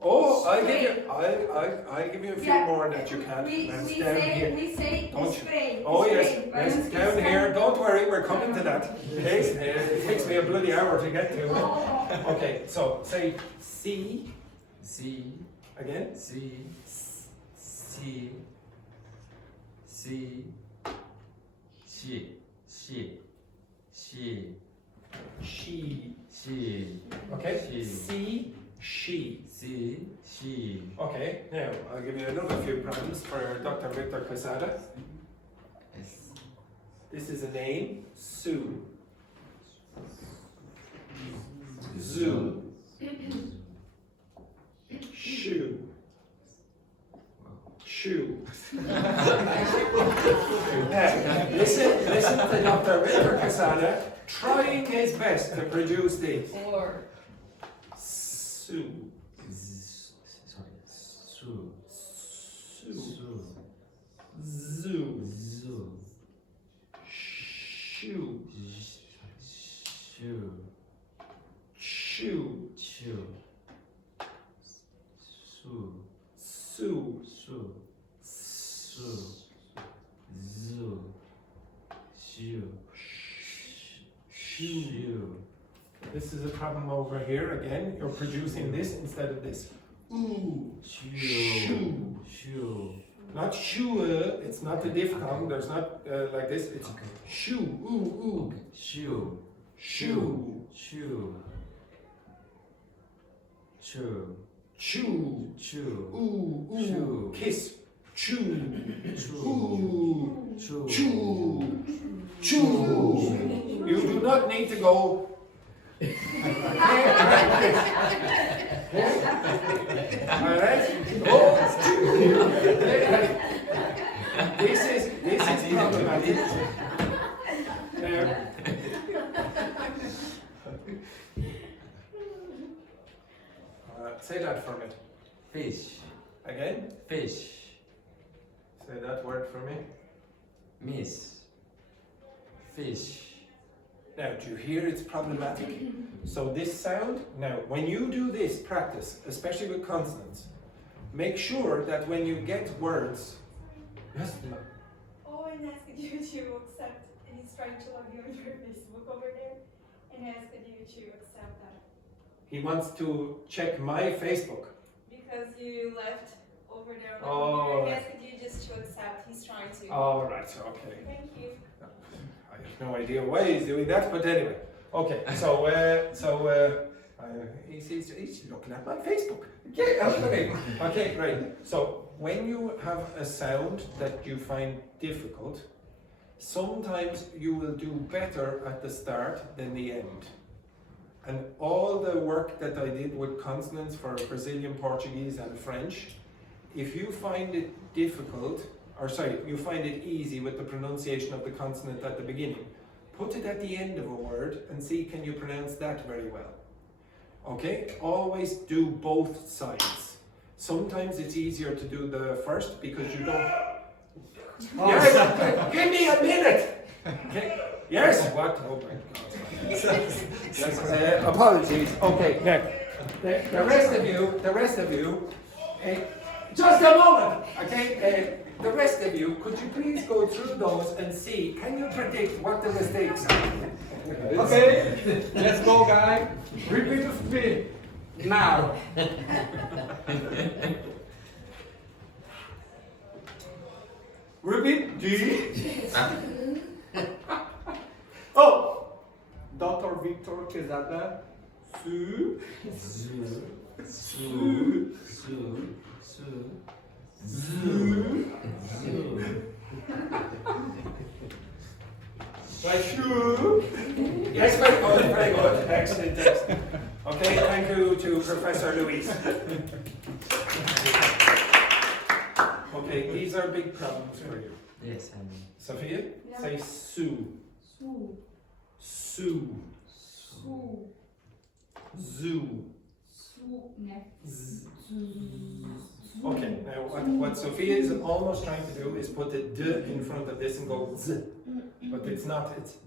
Oh, I'll give you a few Yeah. more that you can't. We That's we down say here. we say Don't you- spray. Oh yes, spray, but yes, it's down fine. here. Don't worry, we're coming to that. Okay, it takes me a bloody hour to get to. Oh, Okay, so say C C, again. C, C, C, she, she, she, She. she, Okay. She. C. She. C, she. Okay. Now I'll give you another few problems for Dr. Victor Quesada. S, This is a name. Sue. Zoo. Shoe. Shoe. Listen to Dr. Victor Quesada trying his best to produce these. Four. Sue. sorry, Su, Sue. Su, Zoo. Zu, Shoe. Shu, Chew. Chu, Su, Sue. Su, Su, Zu, Shu, Shu, This is a problem over here again. You're producing this instead of this. Ooh. Shu, Shu. Not shoo. It's not the diphthong. There's not like this. It's Okay. shoo. Ooh. Ooh. Okay. Shu, Shoo. Shu, Chu, Chew. Chu, Ooh. Ooh. Chew. Kiss. Chew. Chu, Ooh. Chu, Chew. Chew. You do not need to go. Alright? Oh. This is problematic. Say that for me. fish, Again? fish, Say that word for me. miss, fish, Now, do you hear it's problematic? So this sound, now when you do this practice, especially with consonants, make sure that when you get words, yes, no. Owen asked you to accept, and he's trying to log you on your Facebook over there, and asked you to accept that. He wants to check my Facebook. Because you left over there on the Oh. computer, he asked you just to accept, he's trying to. All right, okay. Thank you. I have no idea why he's doing that, but anyway. Okay, he's looking at my Facebook. Okay, great. So when you have a sound that you find difficult, sometimes you will do better at the start than the end. And all the work that I did with consonants for Brazilian Portuguese and French, if you find it difficult, you find it easy with the pronunciation of the consonant at the beginning, put it at the end of a word and see can you pronounce that very well. Okay? Always do both sides. Sometimes it's easier to do the first because you don't... Yes! Give me a minute! Okay. Yes? What? Oh my God. Apologies. Okay, next. The rest of you, just a moment, okay? The rest of you, could you please go through those and see, can you predict what the mistakes are? Okay, let's go, guys. Repeat with me now. Repeat. D. Oh, Dr. Victor Quesada. Su. Zu, Su, Su, Su, Zu. Zu. Shu. Yes, very good, very good. Excellent, excellent. Okay, thank you to Professor Luis. Okay, these are big problems for you. Yes, I mean. Sophia, Yeah. say Sue. Su, Sue. su, Zoo. su, ne. Z. Okay, now what Sophia is almost trying to do is put the D in front of this and go Z. But it's not, it's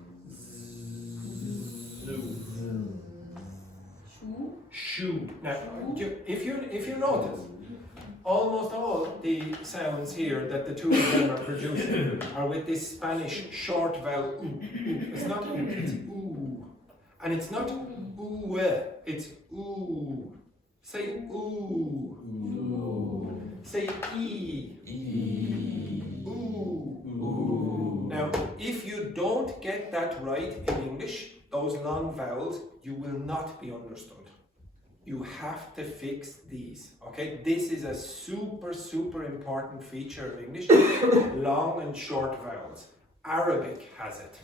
zoo. Shu, shoe. Now, if you notice, almost all the sounds here that the two of them are producing are with this Spanish short vowel oo. It's not oo, it's oo. And it's not ooh, it's ooh. Say ooh. Ooh. Say e. Ooh. Ooh. Now, if you don't get that right in English, those long vowels, you will not be understood. You have to fix these, okay? This is a super important feature of English, long and short vowels. Arabic has it.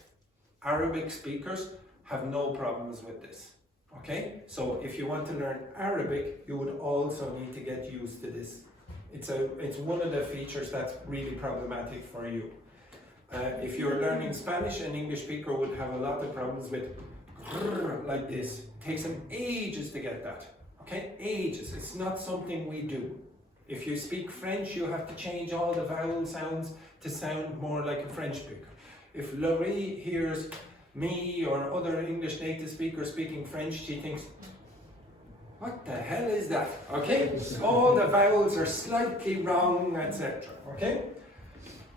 Arabic speakers have no problems with this, okay? So if you want to learn Arabic, you would also need to get used to this. It's one of the features that's really problematic for you. If you're learning Spanish, an English speaker would have a lot of problems with like this. It takes them ages to get that. Okay, ages. It's not something we do. If you speak French, you have to change all the vowel sounds to sound more like a French speaker. If Laurie hears me or other English native speakers speaking French, she thinks, what the hell is that? Okay, all the vowels are slightly wrong, etc. Okay?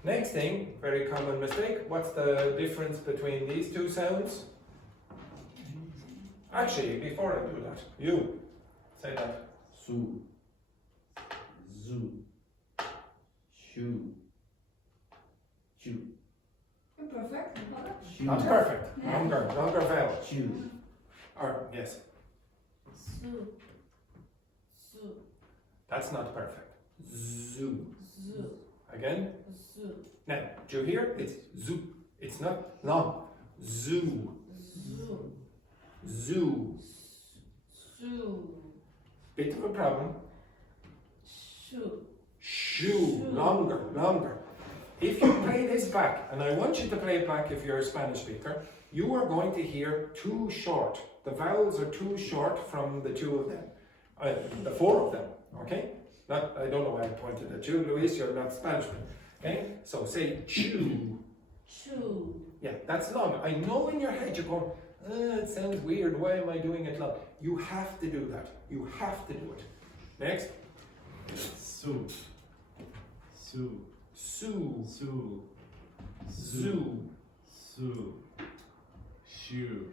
Next thing, very common mistake. What's the difference between these two sounds? Actually, before I do that, you say that. Su. Zu. Shu. Chu. Perfect. Shu. Not perfect. Longer vowel. Chu. Or yes, Su. Su. that's not perfect. Zu. Zu. Again. Zu. Now, do you hear? It's zu. It's not long. Zu. Zu. Zoo. Su. Bit of a problem. Shu. Shoe. Longer. If you play this back, and I want you to play it back if you're a Spanish speaker, you are going to hear too short. The vowels are too short from the two of them. The four of them, okay? I don't know why I pointed at you, Luis, you're not Spanish. Okay? So say chew. Chu. Yeah, that's long. I know in your head you're going, it sounds weird, why am I doing it long? You have to do that. You have to do it. Next. Su. Su. Sue. Su. Zoo. Su. Shu.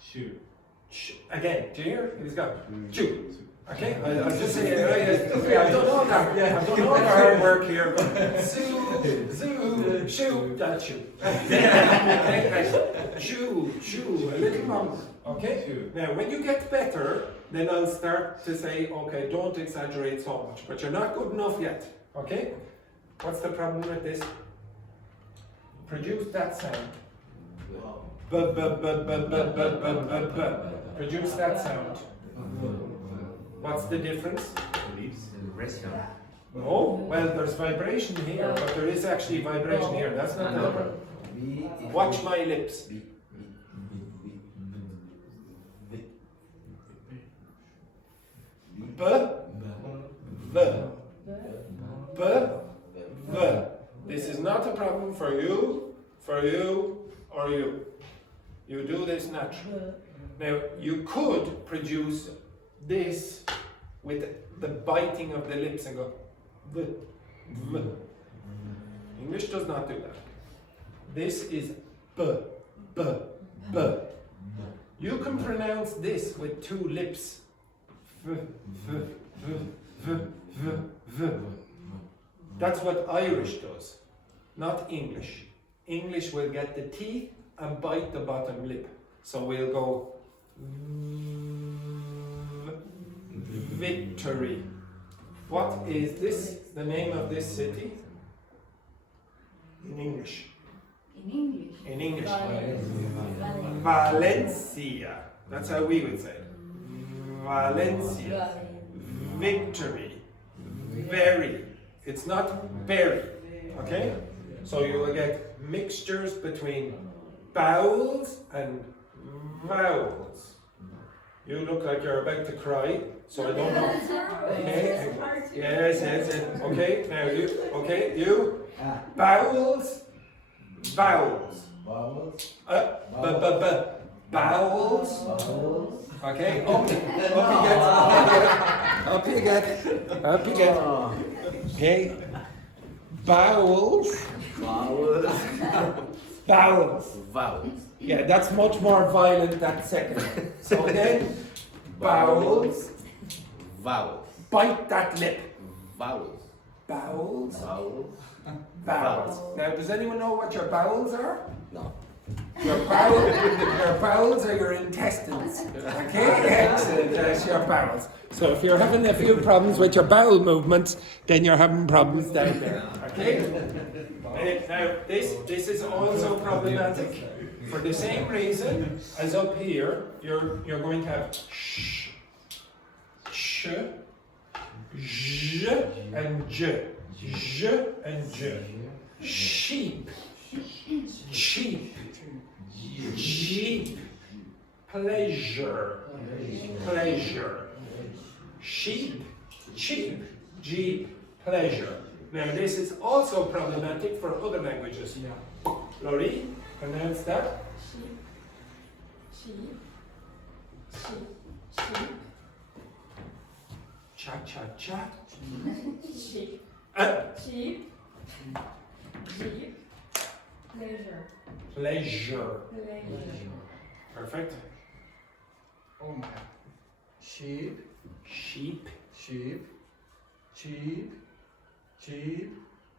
Shu. Again, do you hear? He's got chew. Okay? I'll just say it. I've done all that. Yeah, I've done all the hard work here. Zoo. Shoe. That's shoe. Chew. A little longer. Okay? Chew. Now, when you get better, then I'll start to say, okay, don't exaggerate so much. But you're not good enough yet. Okay? What's the problem with this? Produce that sound. Produce that sound. What's the difference? No, well, there's vibration here, but there is actually vibration here. That's not the problem. Watch my lips. This is not a problem for you, or you. You do this naturally. Now, you could produce this with the biting of the lips and go v, v. English does not do that. This is b, b, b. You can pronounce this with two lips. V, v, v, v, v, v. That's what Irish does, not English. English will get the teeth and bite the bottom lip. So we'll go victory. What is this, the name of this city? In English. In English. In English. Valencia. Valencia. That's how we would say it. Valencia. Victory. Very. It's not very. Okay? So you will get mixtures between vowels and vowels. You look like you're about to cry, so I don't know. Okay. Yes. Okay, now you. Vowels. Vowels. Bowels. Okay, up you get. Okay, bowels. Bowels. Yeah, that's much more violent, that second. So again, bowels. Bite that lip. Bowels. Bowels. Now, does anyone know what your bowels are? No. Your bowels are your intestines. Okay, excellent. That's your bowels. So if you're having a few problems with your bowel movements, then you're having problems down there. Okay. Now this is also problematic for the same reason as up here. You're going to have sh, j, and j, and j. Sheep, cheap, jeep, pleasure. Sheep, cheap, jeep, pleasure. Now this is also problematic for other languages. Laurie, pronounce that. Sheep. Cha cha cha. Sheep. Sheep. Jeep. Pleasure. Perfect. Oh my. Sheep, Sheep. cheap,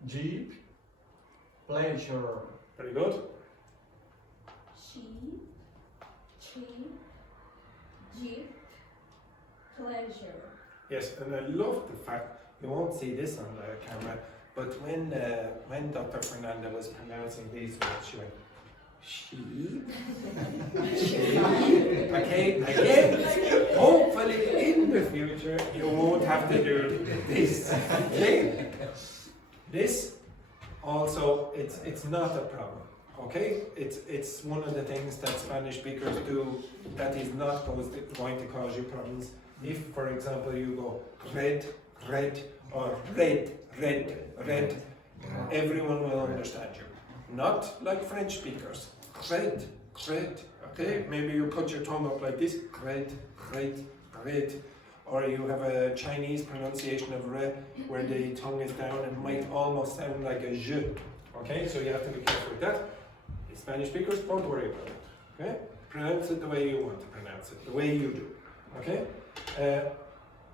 jeep, pleasure. Very good. Sheep, cheap, jeep, pleasure. Yes, and I love the fact, you won't see this on the camera, but when Dr. Fernanda was pronouncing these words, she went, sheep, sheep. Okay, again, hopefully in the future you won't have to do this. Okay? This also, it's not a problem. Okay, it's one of the things that Spanish speakers do that is not going to cause you problems. If, for example, you go red, or red, everyone will understand you. Not like French speakers. Red, okay? Maybe you put your tongue up like this, red, or you have a Chinese pronunciation of red where the tongue is down and might almost sound like a je. Okay, so you have to be careful with that. The Spanish speakers, don't worry about it. Okay, pronounce it the way you want to pronounce it, the way you do. Okay.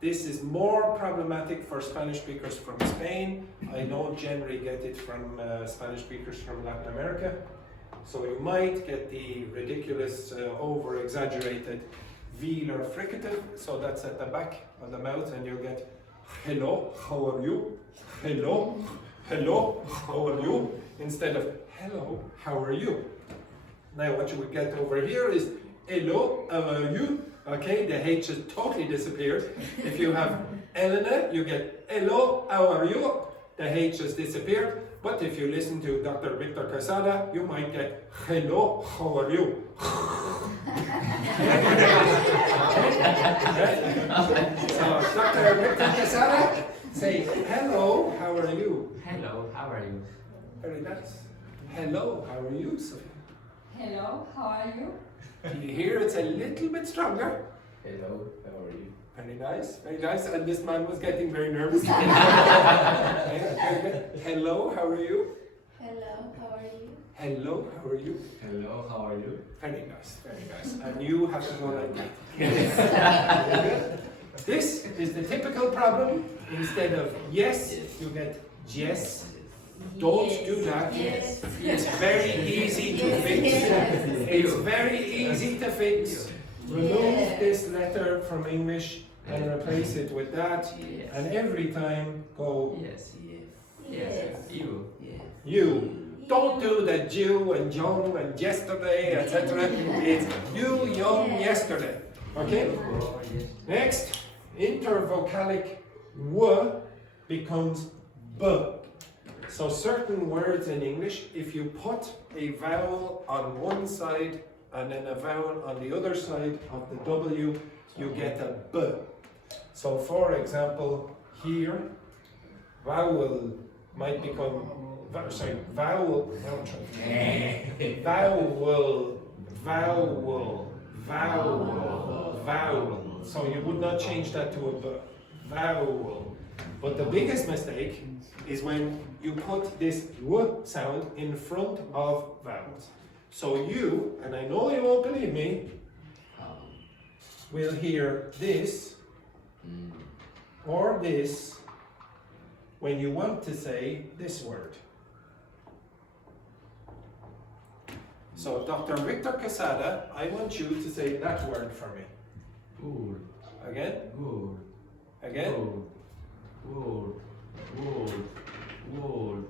This is more problematic for Spanish speakers from Spain. I don't generally get it from Spanish speakers from Latin America. So you might get the ridiculous, over-exaggerated velar fricative. So that's at the back of the mouth, and you'll get hello, how are you? Hello, how are you? Instead of hello, how are you? Now what you would get over here is hello, how are you? Okay, the H has totally disappeared. If you have Elena, you get hello, how are you? The H has disappeared. But if you listen to Dr. Victor Casada, you might get hello, how are you? So Dr. Victor Casada, say hello, how are you? Hello, how are you? Very nice. Hello, how are you, Sophie? Hello, how are you? You hear it's a little bit stronger. Hello, how are you? Very nice, very nice. And this man was getting very nervous. Hello, how are you? Hello, how are you? Hello, how are you? Hello, how are you? Very nice, very nice. And you have to go like that. This is the typical problem. Instead of yes, you get yes. Don't do that. Yes. It's very easy to fix. It's very easy to fix. Remove this letter from English and replace it with that. Yes. And every time go Yes. You. you. Don't do the Jew and young and yesterday, etc. It's you, young, yesterday. Okay? Next, intervocalic w becomes b. So certain words in English, if you put a vowel on one side and then a vowel on the other side of the W, you get a b. So for example, here, vowel might become, vowel, vowel, vowel. So you would not change that to a vowel. But the biggest mistake is when you put this w sound in front of vowels. So you, and I know you won't believe me, will hear this or this when you want to say this word. So Dr. Victor Quesada, I want you to say that word for me. Good. Again? Good. Again? Good. Good. Good.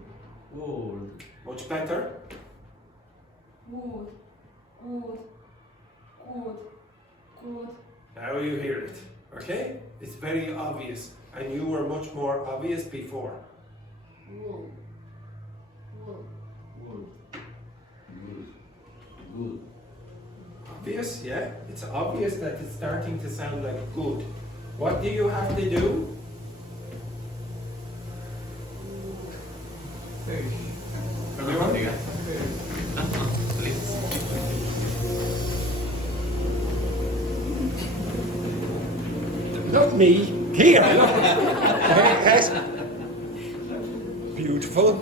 Good. Much better? Good. Good. Good. Good. Now you hear it, okay? It's very obvious, and you were much more obvious before. Good. Good. Good. Good. Obvious, yeah? It's obvious that it's starting to sound like good. What do you have to do? Not me, here! Yes. Beautiful.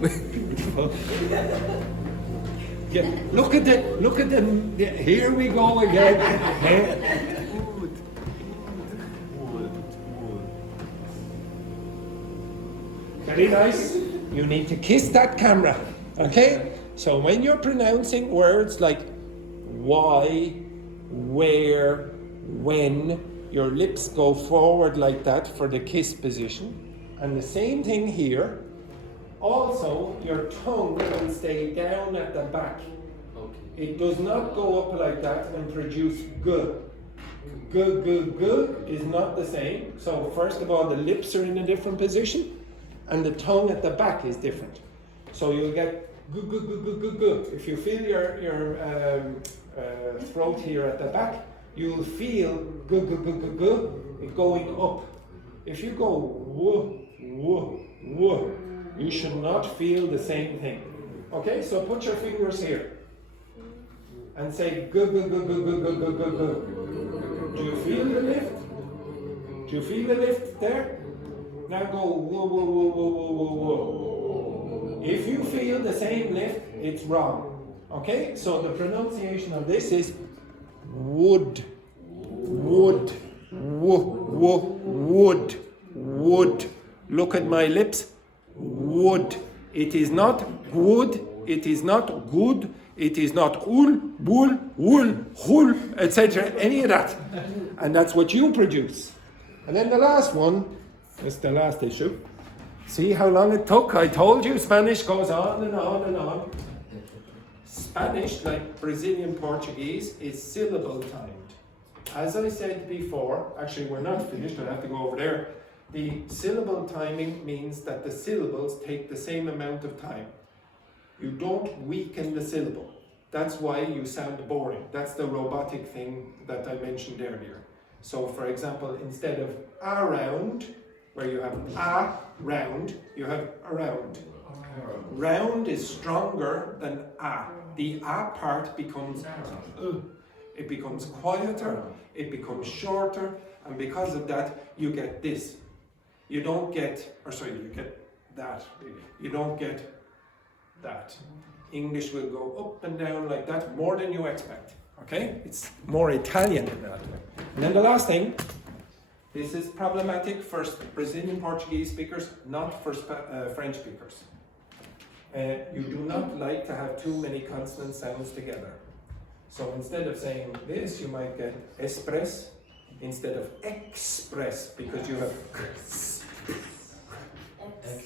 Beautiful. Yeah, look at them. Here we go again. Very nice. You need to kiss that camera, okay? So when you're pronouncing words like why, where, when, your lips go forward like that for the kiss position. And the same thing here. Also, your tongue will stay down at the back. Okay. It does not go up like that and produce g. G is not the same. So first of all, the lips are in a different position and the tongue at the back is different. So you'll get g. If you feel your throat here at the back, you'll feel g going up. If you go w, you should not feel the same thing. Okay, so put your fingers here and say g. Do you feel the lift? Do you feel the lift there? Now go whoa. If you feel the same lift, it's wrong. Okay, so the pronunciation of this is wood, wood. Look at my lips. Wood. It is not good. It is not good. It is not bull, hul, etc. Any of that. And that's what you produce. And then the last one, that's the last issue. See how long it took? I told you Spanish goes on and on and on. Spanish, like Brazilian Portuguese, is syllable timed. As I said before, actually we're not finished, I have to go over there. The syllable timing means that the syllables take the same amount of time. You don't weaken the syllable. That's why you sound boring. That's the robotic thing that I mentioned earlier. So for example, instead of around, where you have a round, you have around. Round is stronger than a. The a part becomes it becomes quieter, it becomes shorter, and because of that, you get this. You don't get, you get that. You don't get that. English will go up and down like that more than you expect. Okay? It's more Italian than that. And then the last thing, this is problematic for Brazilian Portuguese speakers, not for French speakers. You do not like to have too many consonant sounds together. So instead of saying this, you might get express instead of express, because you have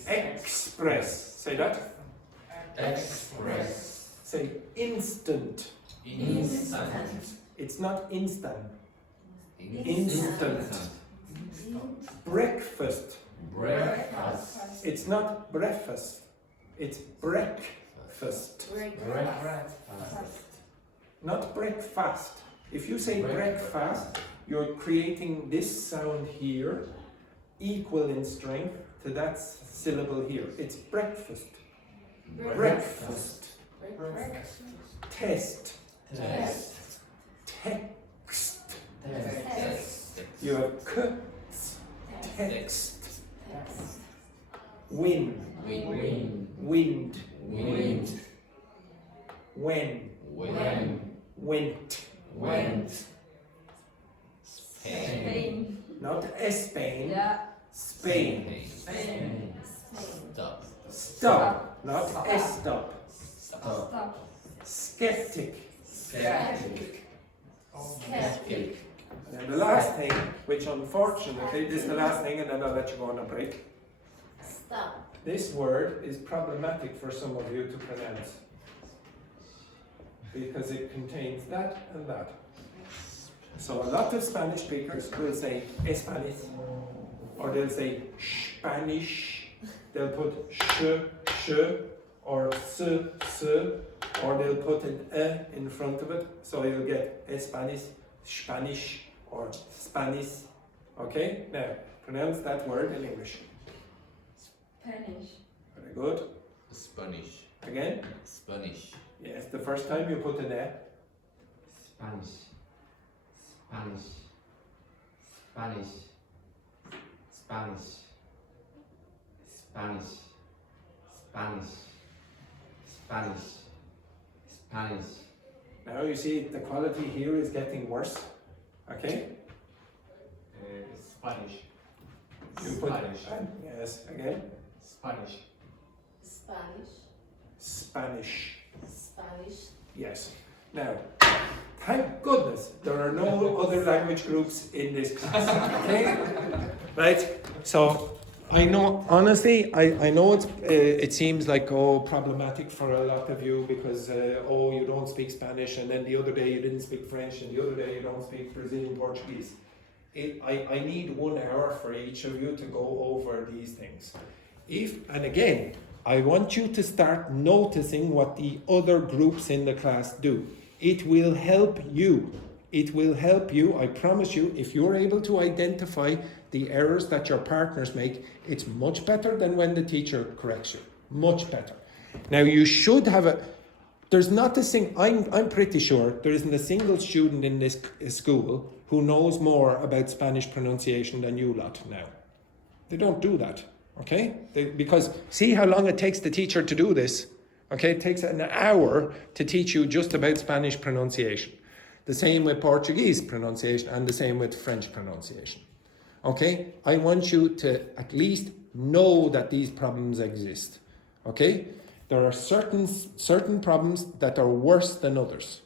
express. Say that. Express. Say instant. Instant. It's not instant. Instant. Breakfast. Breakfast. It's not breakfast. It's breakfast. Breakfast. Not breakfast. If you say breakfast, you're creating this sound here, equal in strength to that syllable here. It's breakfast. Breakfast. Test. Test. Text. Test. You have text. Win. Win. Wind. Wind. When. When. Went. Went. Spain. Not Spain. Yeah. Spain. Spain. Stop. Stop. Not Stop. stop. Stop. Stop. Skeptic. Skeptic. Skeptic. And then the last thing, which unfortunately, this is the last thing, and then I'll let you go on a break. Stop. This word is problematic for some of you to pronounce because it contains that and that. So a lot of Spanish speakers will say Spanish, or they'll say Spanish. They'll put sh, or s, or they'll put an in front of it. So you'll get Spanish, Spanish, or Spanish. Okay? Now, pronounce that word in English. Spanish. Very good. Spanish. Again? Spanish. Yes, the first time you put an Spanish. Spanish. Spanish. Spanish. Spanish. Spanish. Spanish. Spanish. Now you see the quality here is getting worse. Okay? Spanish. You put Spanish. yes, again. Spanish. Spanish. Spanish. Spanish. Yes. Now, thank goodness there are no other language groups in this class. Okay? Right? So I know, honestly, I know it seems like problematic for a lot of you because you don't speak Spanish, and then the other day you didn't speak French, and the other day you don't speak Brazilian Portuguese. I need 1 hour for each of you to go over these things. And again, I want you to start noticing what the other groups in the class do. It will help you. It will help you, I promise you, if you're able to identify the errors that your partners make, it's much better than when the teacher corrects you. Much better. Now you should have there's not I'm pretty sure there isn't a single student in this school who knows more about Spanish pronunciation than you lot now. They don't do that, okay? Because see how long it takes the teacher to do this, okay? It takes an hour to teach you just about Spanish pronunciation. The same with Portuguese pronunciation and the same with French pronunciation. Okay? I want you to at least know that these problems exist. Okay? There are certain problems that are worse than others.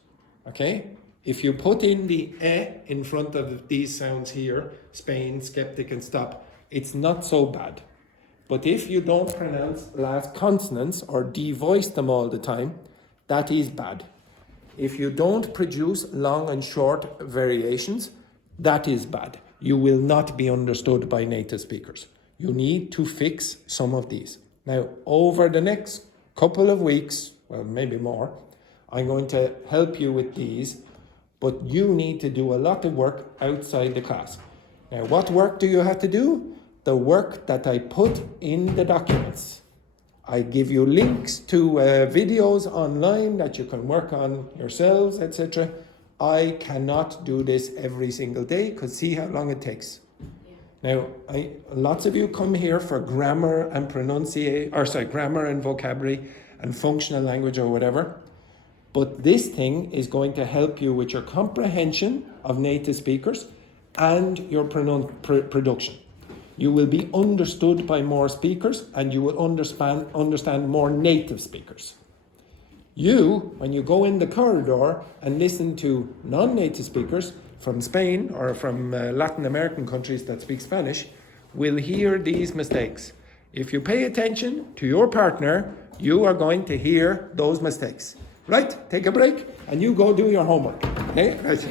Okay? If you put in the in front of these sounds here, Spain, skeptic and stop, it's not so bad. But if you don't pronounce last consonants or devoice them all the time, that is bad. If you don't produce long and short variations, that is bad. You will not be understood by native speakers. You need to fix some of these. Now, over the next couple of weeks, well, maybe more, I'm going to help you with these, but you need to do a lot of work outside the class. Now, what work do you have to do? The work that I put in the documents. I give you links to videos online that you can work on yourselves, etc. I cannot do this every single day because see how long it takes. Now, lots of you come here for grammar and grammar and vocabulary and functional language or whatever. But this thing is going to help you with your comprehension of native speakers and your production. You will be understood by more speakers and you will understand more native speakers. You, when you go in the corridor and listen to non-native speakers from Spain or from Latin American countries that speak Spanish, will hear these mistakes. If you pay attention to your partner, you are going to hear those mistakes. Right? Take a break and you go do your homework. Okay? Right.